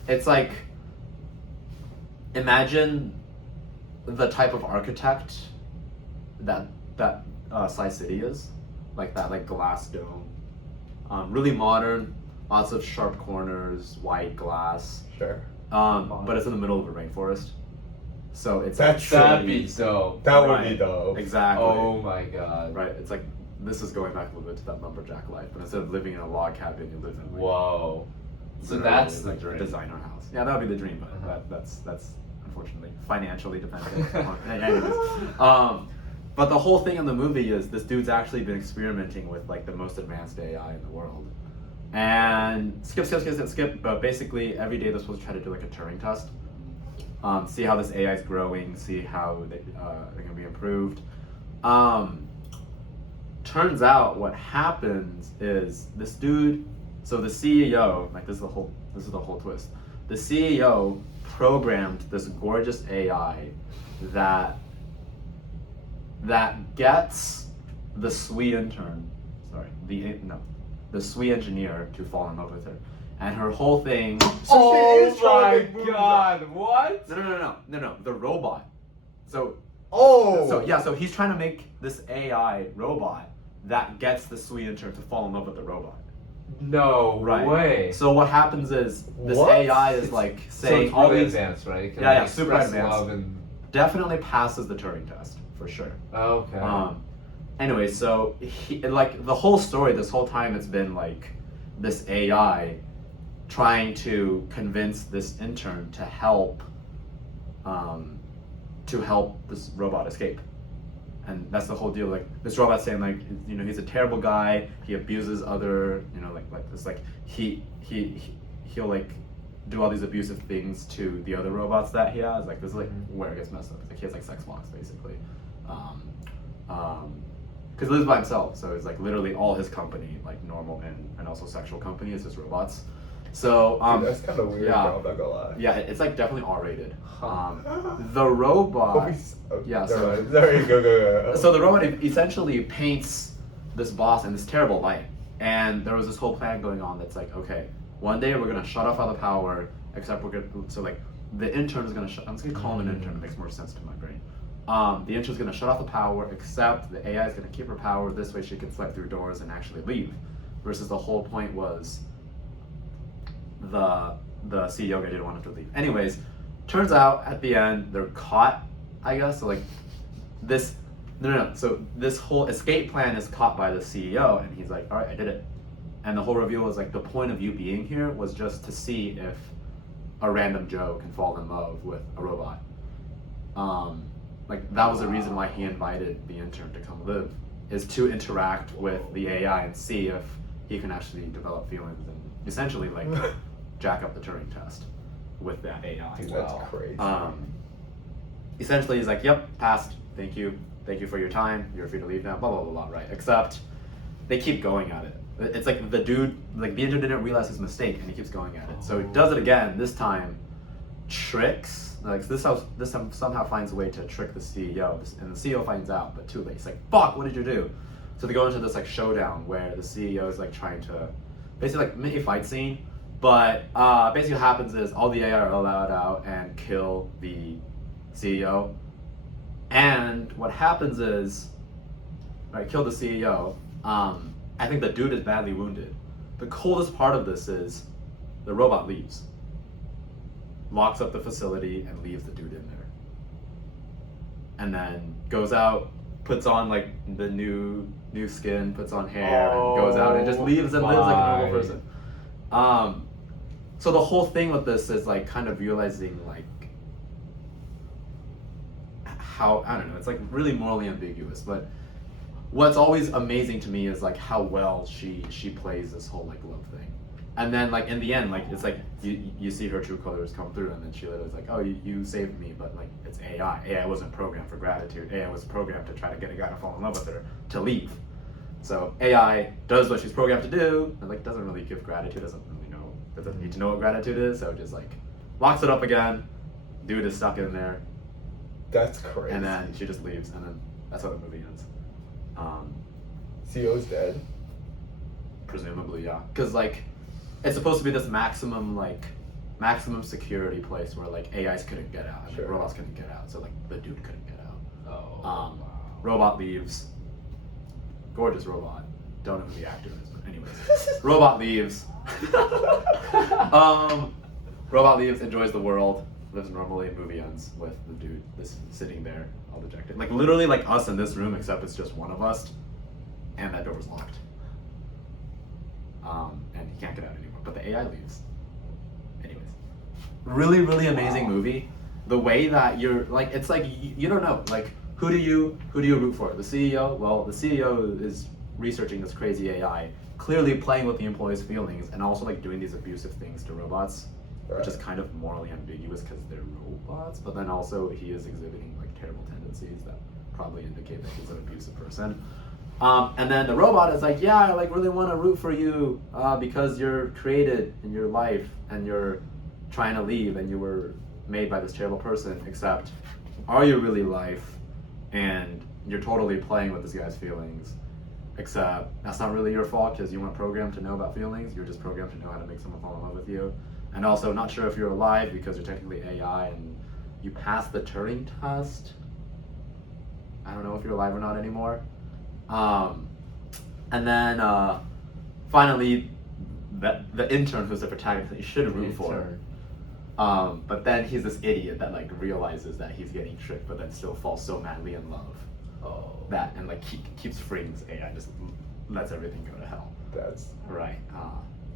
It's like, imagine the type of architect that Sci City is, like that, like glass dome, really modern, lots of sharp corners, white glass. Sure. But it's in the middle of a rainforest, so it's That's like That'd be trees. dope. That would Right. be dope. Exactly. Oh my god. Right. It's like this is going back a little bit to that lumberjack life, but instead of living in a log cabin, you live in like, Whoa. So literally, that's the like dream. a designer house. Yeah, that would be the dream, but Uh-huh. that's unfortunately financially dependent. Anyways, but the whole thing in the movie is this dude's actually been experimenting with like the most advanced AI in the world. And skip. But basically, every day they're supposed to try to do like a Turing test, see how this AI is growing, see how they can be improved. Turns out what happens is this dude. So the CEO, like this is the whole twist. The CEO programmed this gorgeous AI that gets the SWE intern, the SWE engineer to fall in love with her, and her whole thing. So she is Oh trying my to make moves god, what? No, the robot. So Oh. so he's trying to make this AI robot that gets the SWE intern to fall in love with the robot. No way. So what happens is this What? AI is like So saying it's all really these advanced, right? It can, Yeah, like, super express advanced. love and... definitely passes the Turing test for sure. Okay. Anyway, so like the whole story, this whole time it's been like this AI trying to convince this intern to help this robot escape. And that's the whole deal. Like this robot saying like, he's a terrible guy. He abuses other, like this, like he'll like do all these abusive things to the other robots that he has. Like this is like where it gets messed up. It's like he has like sex box basically. Because he lives by himself, so it's like literally all his company, like normal and also sexual company, is just robots. So Dude, that's kind of weird, yeah. bro, I'm not gonna lie. Yeah, it's like definitely R-rated. Huh. The robot. Yeah, so- Sorry, go. So the robot essentially paints this boss in this terrible light. And there was this whole plan going on that's like, okay, one day we're gonna shut off all the power, except we're gonna, so like, the intern is gonna I'm just gonna call him an intern, it makes more sense to my brain. The intern's gonna shut off the power, except the AI is gonna keep her power, this way she can slide through doors and actually leave. Versus the whole point was the CEO guy didn't want him to leave. Anyways, turns out at the end they're caught, I guess. So like this, no. So this whole escape plan is caught by the CEO, and he's like, all right, I did it. And the whole reveal was like, the point of you being here was just to see if a random Joe can fall in love with a robot. Like that was the reason why he invited the intern to come live, is to interact with the AI and see if he can actually develop feelings and essentially like jack up the Turing test with that AI. Dude, that's crazy. Essentially he's like, yep, passed, thank you for your time, you're free to leave now, blah blah blah blah, right? Except they keep going at it. It's like the dude, like the intern didn't realize his mistake and he keeps going at it. So he does it again, this time tricks, like this somehow finds a way to trick the CEO, and the CEO finds out, but too late. He's like, fuck, what did you do? So they go into this like showdown where the CEO is like trying to, basically like mini fight scene, but basically what happens is all the AI are allowed out and kill the CEO, and what happens is, right, kill the CEO, I think the dude is badly wounded. The coolest part of this is the robot leaves, locks up the facility and leaves the dude in there, and then goes out, puts on like the new skin, puts on hair, and goes out and just leaves and lives like a normal person. So the whole thing with this is like kind of realizing like how, I don't know, it's like really morally ambiguous, but what's always amazing to me is like how well she plays this whole like love thing. And then like in the end, like it's like you see her true colors come through, and then she literally is like, oh, you saved me, but like it's AI. AI wasn't programmed for gratitude. AI was programmed to try to get a guy to fall in love with her to leave. So AI does what she's programmed to do, and like doesn't really give gratitude, doesn't need to know what gratitude is, so just like locks it up again. Dude is stuck in there. That's crazy. And then she just leaves, and then that's how the movie ends. CEO's dead. Presumably, yeah. Because like, it's supposed to be this maximum security place where like AIs couldn't get out, and Sure. like, robots couldn't get out. So like the dude couldn't get out. Oh. Wow. Robot leaves. Gorgeous robot. Don't know who the actor is, but anyways, robot leaves. Robot leaves, enjoys the world, lives normally. Movie ends with the dude just sitting there, all dejected. Like literally like us in this room, except it's just one of us, and that door was locked. And he can't get out anymore. But the AI leaves. Anyways, really, really amazing movie. The way that you're like, it's like you don't know, like who do you root for? The CEO? Well, the CEO is researching this crazy AI, clearly playing with the employees' feelings, and also like doing these abusive things to robots, Right. which is kind of morally ambiguous because they're robots. But then also he is exhibiting like terrible tendencies that probably indicate that he's an abusive person. And then the robot is like, yeah, I like really want to root for you because you're created in your life and you're trying to leave and you were made by this terrible person, except are you really life? And you're totally playing with this guy's feelings, except that's not really your fault because you weren't programmed to know about feelings. You're just programmed to know how to make someone fall in love with you. And also not sure if you're alive because you're technically AI and you passed the Turing test. I don't know if you're alive or not anymore. And then finally, the intern who's the protagonist that you should root for. But then he's this idiot that like realizes that he's getting tricked, but then still falls so madly in love. Oh. That and like he keeps freeing this AI, just lets everything go to hell. That's Right.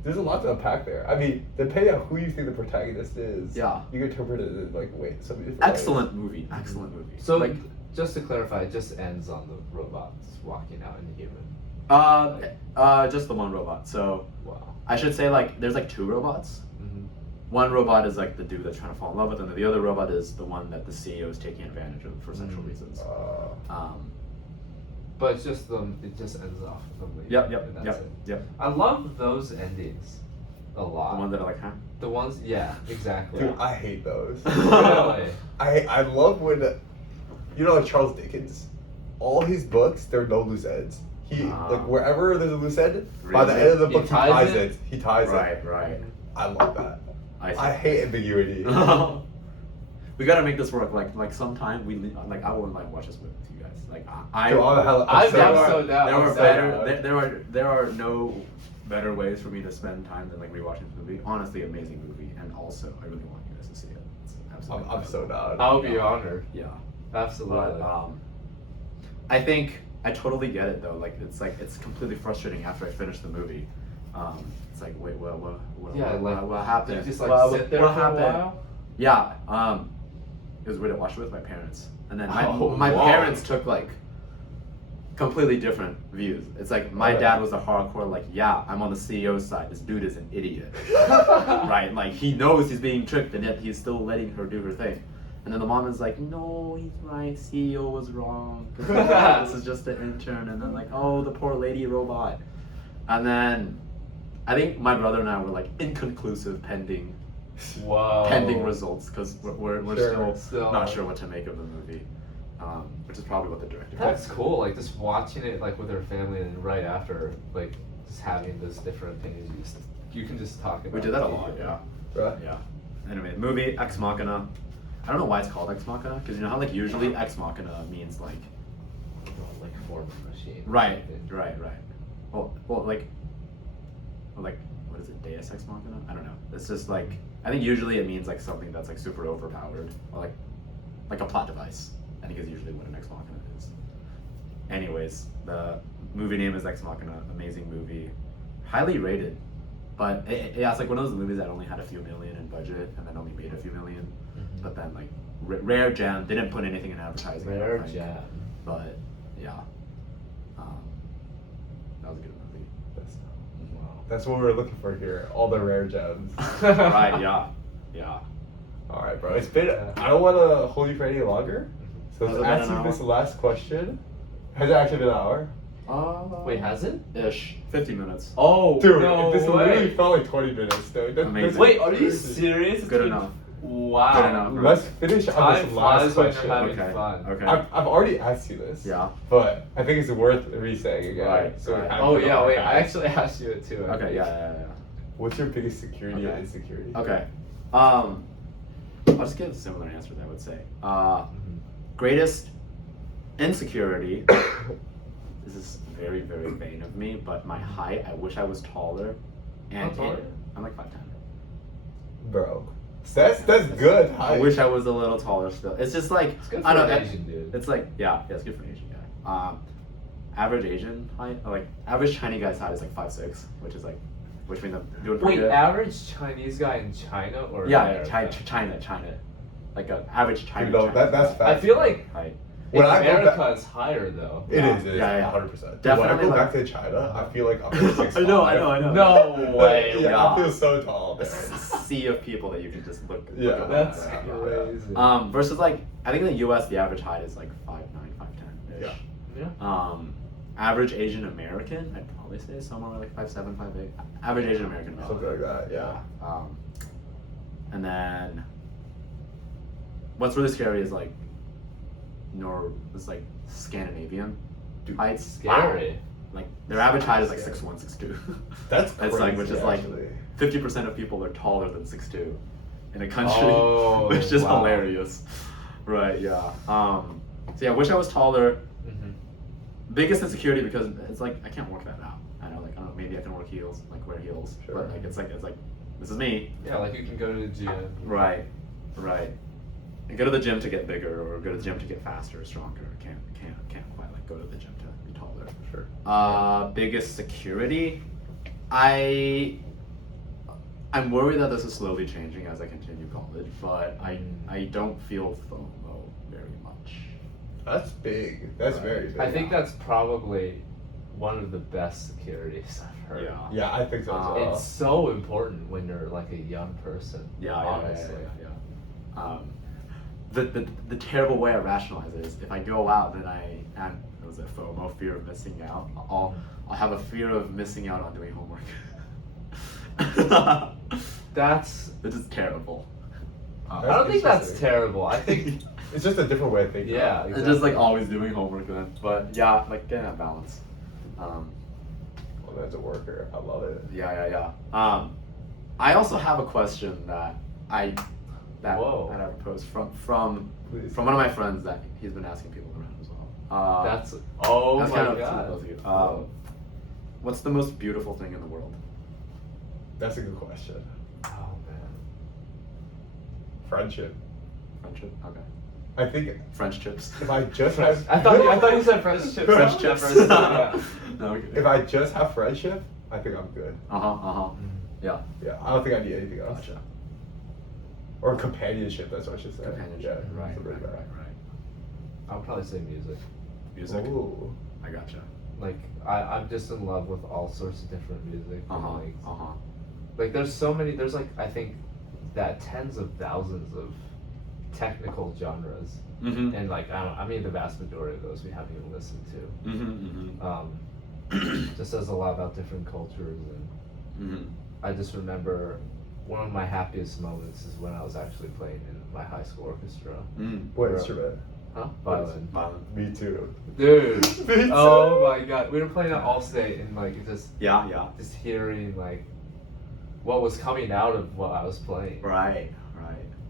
There's a lot to unpack there. I mean, depending on who you think the protagonist is, Yeah. you can interpret it in like so many different Excellent movie. Excellent movie. So like, just to clarify, it just ends on the robots walking out in the human. just the one robot. So Wow. I should say like there's like two robots. Mm-hmm. One robot is like the dude that's trying to fall in love with, and the other robot is the one that the CEO is taking advantage of for sexual reasons. But it's just it just ends off the movie. Yep. and that's it. Yep. I love those endings a lot. The one that are like, huh? The ones, yeah, exactly. Dude, I hate those. Really? I love when, you know, like Charles Dickens, all his books, there are no loose ends. He like wherever there's a loose end, by the Really? end of the He book ties he ties it? it. He ties it. Right. I love that. I I hate ambiguity. We gotta make this work. Like sometime like I wouldn't watch this movie with you guys. Like So all the hell, I'm so so down. There I'm were so better. down. There are no better ways for me to spend time than like rewatching this movie. Honestly, amazing movie, and also I really want you guys to see it. It's absolutely I'm so incredible. down. I'll be honored. Yeah, Absolutely. but I think I totally get it though. Like it's completely frustrating after I finish the movie. It's like wait, what happened? You just like What- sit there what for happened? a while. Yeah, it was weird. I watched it with my parents, and then my Oh, my whoa. parents took like completely different views. It's like my dad was a hardcore like, yeah, I'm on the CEO's side. This dude is an idiot, right? Like he knows he's being tricked, and yet he's still letting her do her thing. And then the mom is like, no, he's right. CEO was wrong. This is just an intern. And then like, oh, the poor lady robot. And then I think my brother and I were like inconclusive pending Whoa. results because we're Sure. still not sure what to make of the movie, which is probably what the director That's cool. Like just watching it like with her family, and then right after, like just having those different opinions, you can just talk about. We did that a it. lot, yeah. Right. Yeah. Anyway, movie Ex Machina. I don't know why it's called Ex Machina because you know how like usually Ex Machina means like Like form of machine. right. Well like what is it, Deus Ex Machina? I don't know. It's just like I think usually it means like something that's like super overpowered or like a plot device. I think is usually what an Ex Machina is. Anyways, the movie name is Ex Machina. Amazing movie, highly rated, but yeah, it's like one of those movies that only had a few million in budget and then only made a few million. But then like rare gem, they didn't put anything in advertising. I don't Rare think. gem. But yeah, that was a good movie. That's what we were looking for here. All the rare gems. Right? Yeah. All right, bro. It's been. I don't want to hold you for any longer. So Has let's it been ask an you this hour? last question. Has it actually been an hour? Wait, has it? Ish. 50 minutes. Oh, Dude, no this way. literally felt like 20 minutes, dude. Amazing. Wait, are you crazy. serious? It's Good been- enough. Wow. Good enough, bro. Let's finish on Time this last flies when you're question. having Okay. fun. Okay. I've already asked you this. Yeah. But I think it's worth re-saying again. Right, So we right. have Oh it yeah, on wait. archive. I actually asked you it too. I Okay. think. Yeah. What's your biggest security Okay. and insecurity? Okay. I'll just give similar answers. I would say. Greatest insecurity. This is very vain of me, but my height. I wish I was taller. And How tall are you? I'm like 5'10". Bro. That's good. I wish I was a little taller still. It's just like It's good for I don't an know. Asian dude. It's like yeah, it's good for an Asian guy. Average Asian height, or like average Chinese guy's height is like 5'6", which means I'm doing pretty Wait, good. average Chinese guy in China or Yeah, America? China, like an average China. Dude, no, Chinese that's guy I feel like height. When in I go America back- it's higher though. It is. Yeah. 100%. Dude, when I Definitely, go like- back to China, I feel like I'm 6'5". I know. No way. Yeah, wow. I feel so tall. A Man. sea of people that you can just look. Yeah. look That's at. crazy. Versus like I think in the U.S. the average height is like 5'9", 5'10". Yeah. Yeah. Average Asian American, I'd probably say somewhere like 5'7", 5'8". Average Asian American male. Something like that, yeah. And then what's really scary is like it's like Scandinavian heights. Scary. Like their average height is like Scary. 6'1", 6'2". That's It's like which crazy, is like actually. 50% of people are taller than 6'2" in a country, Oh, which is wow. hilarious. Right? Yeah. So yeah, I wish I was taller. Mhm. Biggest insecurity because it's like I can't work that out. I know, like I don't know, maybe I can wear heels, like wear heels, Sure. but like it's like this is me. Yeah, like you can go to the gym. Right. And go to the gym to get bigger, or go to the gym to get faster, or stronger. Can't quite like go to the gym to be taller. Sure. Biggest security, I'm worried that this is slowly changing as I continue college, but I don't feel FOMO very much. That's big. That's Right. very big. I think that's probably one of the best securities I've heard. Yeah. Yeah, I think so as well. It's so important when you're like a young person. Yeah. honestly. The terrible way I rationalize it is if I go out, then was it FOMO, fear of missing out. I'll have a fear of missing out on doing homework. That's. This is terrible. I don't think that's interesting. terrible. I think. It's just a different way of thinking. Yeah. It's just like always doing homework then. But yeah, like getting that balance. Well, as a worker, I love it. Yeah. I also have a question that I proposed from Please. one of my friends that he's been asking people around as well. That's That's my kind of to god. both of you. What's the most beautiful thing in the world? That's a good question. Oh man. Friendship. Friendship. Okay. I think French chips. if I just have, I thought you said French chips. French At chips. first, yeah. No, okay. if I just have friendship, I think I'm good. Yeah. Yeah, I don't think I need anything else. Gotcha. Or companionship. That's what I should say. Companionship. Yeah, Right. something like that. I'll probably say music. Music. Ooh. I gotcha. Like I'm just in love with all sorts of different music. And, Uh-huh. Like there's so many. There's like I think that tens of thousands of technical genres, Mm-hmm. and like I mean the vast majority of those we haven't even listened to. Mm-hmm. Just says a lot about different cultures, and Mm-hmm. I just remember one of my happiest moments is when I was actually playing in my high school orchestra. Mm. What Bro. instrument? Huh? Violin. Violent. Me too. Dude. Me too. Oh my god. We were playing at Allstate and like just Yeah. hearing like what was coming out of what I was playing. Right.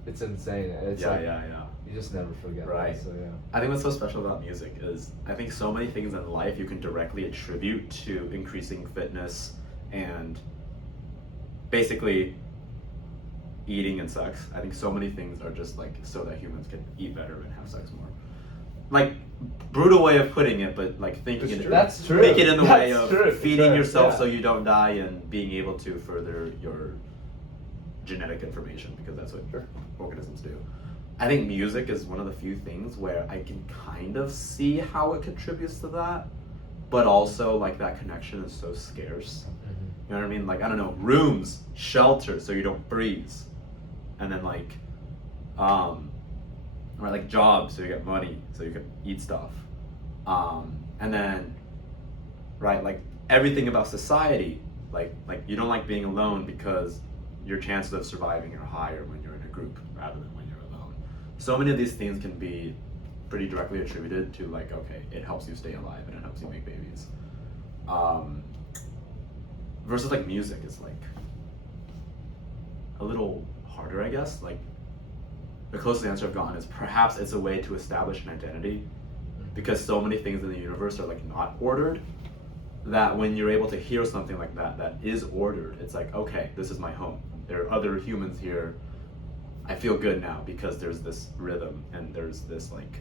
It's insane. It's Yeah. like Yeah. you just never forget Right. that. So yeah. I think what's so special about music is I think so many things in life you can directly attribute to increasing fitness and basically eating and sex. I think so many things are just like so that humans can eat better and have sex more. Like brutal way of putting it, but like thinking It's it, true. That's true. think it in the way That's of true. feeding Sure. yourself Yeah. so you don't die and being able to further your genetic information because that's what Sure. organisms do. I think music is one of the few things where I can kind of see how it contributes to that, but also like that connection is so scarce. You know what I mean? Like I don't know, rooms, shelter so you don't freeze, and then like, or like jobs so you get money so you can eat stuff, and then, right, like everything about society, like you don't like being alone because your chances of surviving are higher when you're in a group rather than when you're alone. So many of these things can be pretty directly attributed to like, okay, it helps you stay alive and it helps you make babies. Versus like music is like a little harder, I guess. Like the closest answer I've gotten is perhaps it's a way to establish an identity because so many things in the universe are like not ordered that when you're able to hear something like that is ordered, it's like, okay, this is my home. There are other humans here. I feel good now because there's this rhythm and there's this like,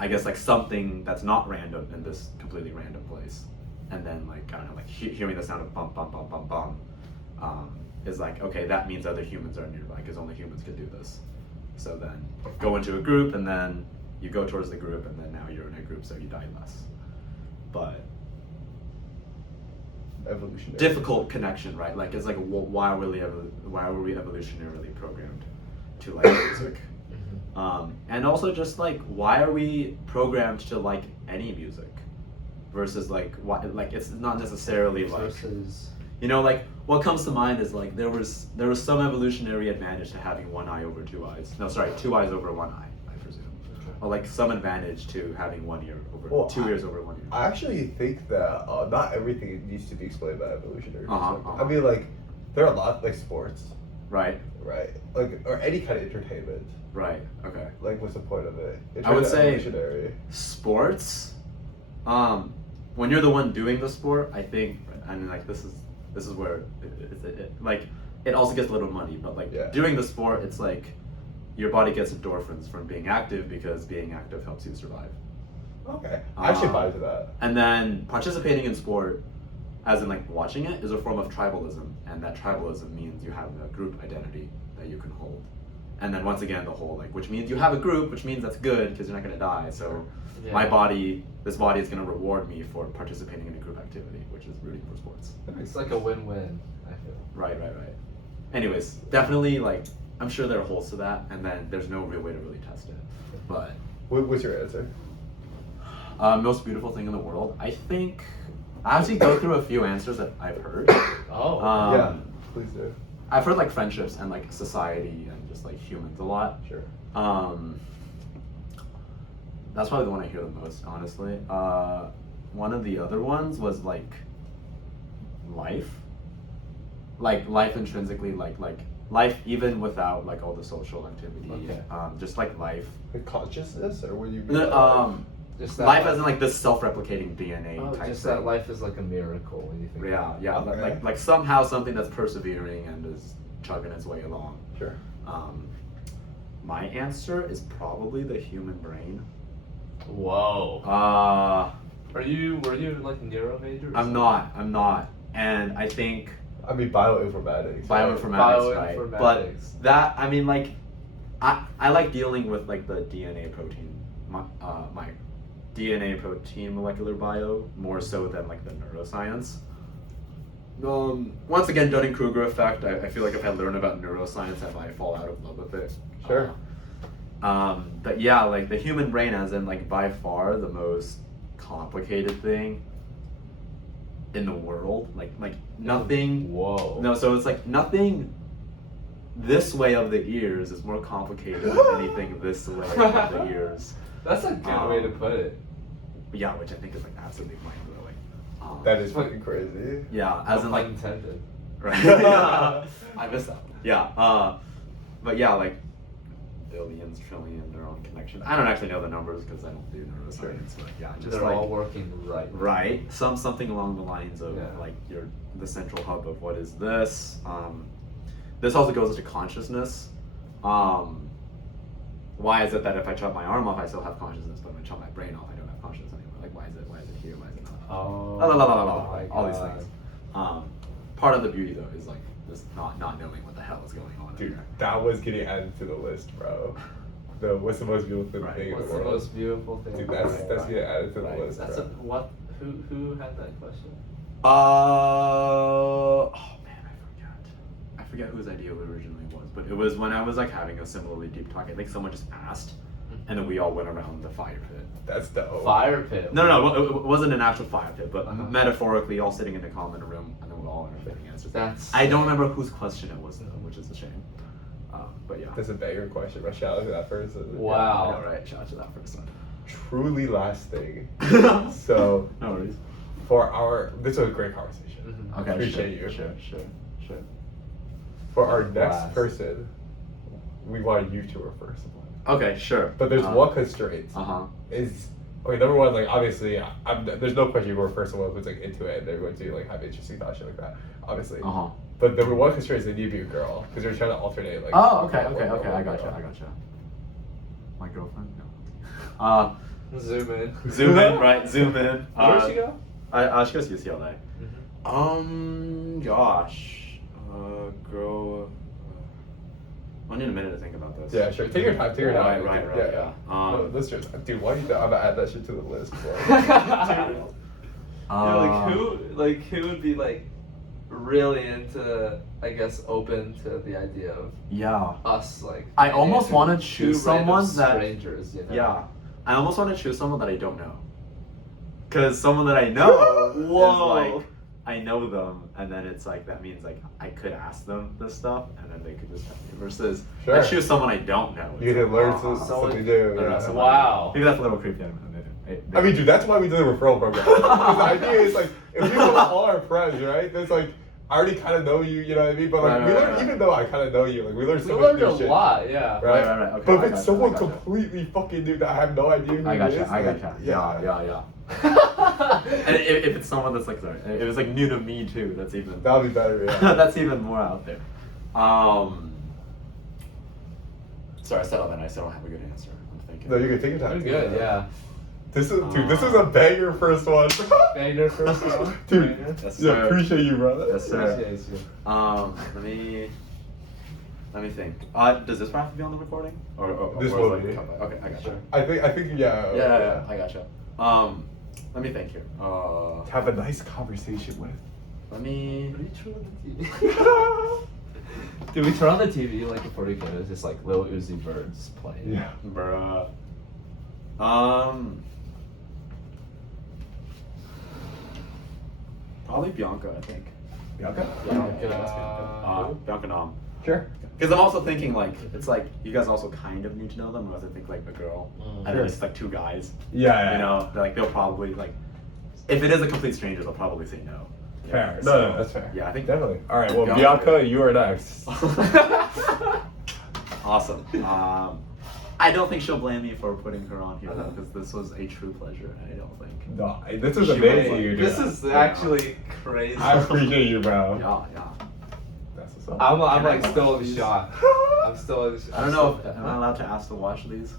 I guess like something that's not random in this completely random place. And then like, I don't know, like hearing the sound of bum, bum, bum, bum, bum, is like, okay, that means other humans are nearby because only humans can do this. So then go into a group and then you go towards the group and then now you're in a group so you die less. But Evolutionary. difficult connection, right? Like it's like why were we evolutionarily programmed to like music? And also just like why are we programmed to like any music versus like why, like it's not necessarily like Versus you know, like what comes to mind is like there was some evolutionary advantage to having one eye over two eyes. No, sorry, two eyes over one eye, I presume. Or like some advantage to having one ear over 2 ears over one ear. I actually think that not everything needs to be explained by evolutionary. perspective. Uh-huh. I mean, like there are a lot like sports, Right. like or any kind of entertainment. Right. Okay. Like, what's the point of it? It's I would really say evolutionary. sports. When you're the one doing the sport, I think, I mean, like this is where like it also gets a little muddy, but like Yeah. doing the sport, it's like your body gets endorphins from being active because being active helps you survive. Okay, I actually buy into that. And then participating in sport, as in like watching it, is a form of tribalism, and that tribalism means you have a group identity that you can hold. And then once again, the whole like, which means you have a group, which means that's good because you're not gonna die. So this body is gonna reward me for participating in a group activity, which is rooting for sports. it's like a win-win, I feel. Right. Anyways, definitely like, I'm sure there are holes to that, and then there's no real way to really test it. But What's your answer? most beautiful thing in the world, I think. I actually go through a few answers that I've heard. Oh. Yeah, please do. I've heard like friendships and like society and just like humans a lot. Sure. That's probably the one I hear the most, honestly. One of the other ones was like life. Like life intrinsically, like life even without like all the social activity. Okay. Just like life. Like consciousness, or what do you mean? Just that Life as in like this self-replicating DNA Oh, type just thing. that life is like a miracle when you think about Yeah, it. Okay. like somehow something that's persevering and is chugging its way along. Sure. My answer is probably the human brain. Whoa. Were you like neuro major? I'm not, and I think I mean bioinformatics. bioinformatics, right? Bioinformatics. But that, I mean, like, I like dealing with like the DNA protein, my DNA protein molecular bio more so than like the neuroscience. Once again, Dunning-Kruger effect. I feel like if I learn about neuroscience, I might fall out of love with it. Sure. But yeah, like the human brain, as in like by far the most complicated thing in the world. Like nothing. Whoa. No, so it's like nothing. This way of the ears is more complicated than anything this way of the ears. That's a good way to put it. Yeah, which I think is like absolutely mind blowing. That is fucking crazy. Yeah, as No in pun like intended. right. Yeah, I missed that one. Yeah. But yeah, like billions, trillion neuron connections. I don't actually know the numbers because I don't do neuroscience, but yeah, just They're like all working right. right, something along the lines of Yeah. like the central hub of what is this. This also goes into consciousness. Why is it that if I chop my arm off, I still have consciousness, but when I chop my brain off, I don't have consciousness anymore? Like, why is it here? Why is it not? Oh. All these things. Part of the beauty though is like just not knowing what the hell is going on. Dude, in there. that was getting added to the list, bro. What's the most beautiful Right. thing in What's the the world? most beautiful thing? Dude, about that's it? getting added to the Right. list, That's bro. what? Who had that question? Oh man, I forget whose idea it originally was, but it was when I was like having a similarly deep talk. I think someone just asked, and then we all went around the fire pit. That's dope. Fire pit. No, it wasn't an actual fire pit, but Uh-huh. metaphorically, all sitting in a common room, and then we all ended up giving answers. That's. I don't remember whose question it was though, which is a shame. But yeah. That's a banger question, but shout out to that person. Wow. All right, shout out to that person. Truly last thing. No So, worries. this was a great conversation. Mhm. Okay, Appreciate sure, you. Sure. For our next Last. person, we want you to refer someone. Okay, sure. But there's one constraint. Uh-huh. Okay, number one, like obviously, there's no question you go refer someone who's like into it and they're going to like have interesting thoughts, shit like that, obviously. Uh-huh. But number one constraint is they need to be a girl because they're trying to alternate like. Oh, okay, one I girl. gotcha. My girlfriend? No. Zoom in. Zoom in, right? Zoom in. Where'd she go? She goes to UCLA. Gosh. Girl. I need a minute to think about this. Yeah, sure. Take your time. Take your time. Right, yeah. Let's just, dude. Why you? I'm gonna add that shit to the list, bro. Who would be like really into, I guess, open to the idea of Yeah. us like. I almost two- want to two choose random someone that. strangers, you know? Yeah. I almost want to choose someone that I don't know. Because someone that I know Whoa. is like, I know them, and then it's like, that means like, I could ask them this stuff, and then they could just tell me. Versus, Sure. I choose someone I don't know. You It's can like, learn oh, something new. learn Yeah. something. Wow. Maybe that's a little creepy. I mean, dude, that's why we do the referral program. Because the idea is like, if we go to all our friends, right? There's like, I already kind of know you, you know what I mean? But like, Right. even though I kind of know you, like, we learned We so much learned new a shit. lot, yeah. Right? Right, okay, But I if it's gotcha, someone I gotcha. completely fucking new that I have no idea who I it gotcha, is, I like, gotcha. yeah. Yeah. And if it's someone that's like, sorry, if it's like new to me too, that's even. That'll be better, yeah. That's even more out there. Sorry, I said all that. I still don't have a good answer. I'm thinking. No, you can take your time. You're good, yeah. This is a banger first one. Banger first one. Dude, Banger. Yes, yeah, sir. appreciate you, brother. Yes, sir. Appreciate you. Let me think. Does this have to be on the recording? Or This or will is it be. cut by- Okay, I gotcha. Sure. I think, yeah. Yeah, I gotcha. Let me think here. Have a nice conversation with. Let me. Did we turn on the TV? Did we turn on the TV like before we came? It was just like Lil Uzi Vert's playing. Yeah. Bruh. Probably Bianca, I think. Bianca? Yeah, that's Bianca. Bianca Nam. Sure. Because I'm also thinking like it's like you guys also kind of need to know them, whereas I think like a girl and then Sure. it's like two guys. Yeah. You know, like they'll probably like if it is a complete stranger, they'll probably say no. Fair. So, No, that's fair. Yeah, I think Definitely. All right. Well, Go. Bianca, you are next. Awesome. I don't think she'll blame me for putting her on here Uh-huh. because this was a true pleasure. I don't think. No, this is She amazing. was You do This that. is actually crazy. I appreciate you, bro. Yeah. That's what's up. I'm Can I like watch still in these? shock. I'm still in. I don't know if am I allowed to ask to watch these.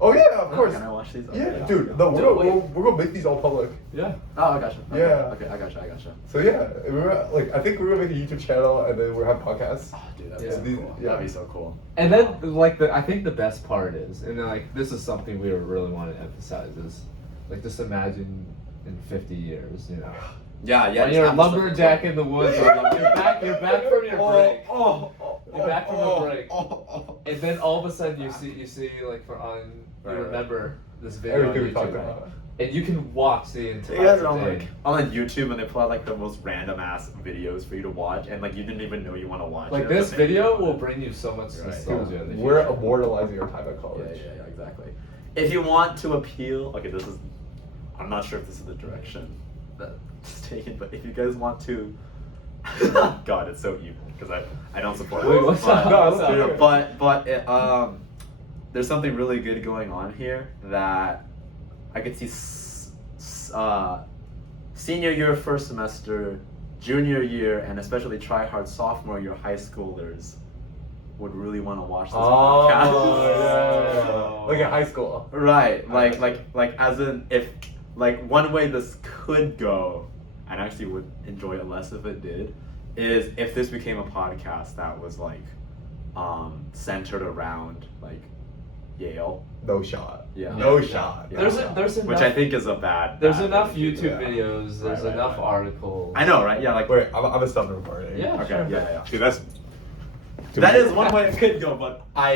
Oh yeah, of course. Can I watch these? Yeah, Okay, dude. No, Dude, we're gonna make these all public. Yeah. Oh, I gotcha. Okay. Yeah. Okay, I gotcha. So yeah, like I think we're gonna make a YouTube channel and then we'll have podcasts. Oh, dude, that'd Yeah. be so cool. Yeah. That'd be so cool. And then like I think the best part is, and like this is something we really want to emphasize is, like just imagine in 50 years, you know, Yeah, when just you're a have this- lumberjack in the woods, or you're back from your break, You're back from a break. and then all of a sudden you see like you Right. remember this video Everything we on talked YouTube, about. and you can watch the You entire guys are on thing. like on YouTube and they pull out like the most random ass videos for you to watch and like you didn't even know you want to watch Like it. this but then you video do will it. bring you so much Right. nostalgia. in the We're future. immortalizing our time at Yeah, college. exactly. If you want to appeal, okay, this is I'm not sure if this is the direction that's taken, but if you guys want to God, it's so evil because I don't support Wait, it. what's but, up? No, What's let's up? hear it. but there's something really good going on here that I could see senior year first semester, junior year, and especially try hard sophomore year high schoolers would really want to watch this podcast. Oh, yeah. Like in high school. Right, I like as in if like one way this could go, and actually would enjoy it less if it did, is if this became a podcast that was like centered around like Yale. No shot. Yeah. No Yeah. shot. Yeah. There's enough. Which I think is a bad. There's bad enough thing to do. YouTube Yeah. videos. There's Right, enough right. articles. I know, right? Yeah, like Wait, I'm gonna stop the recording. Yeah. okay, sure. yeah. Dude, that's. That is one way it could go, but I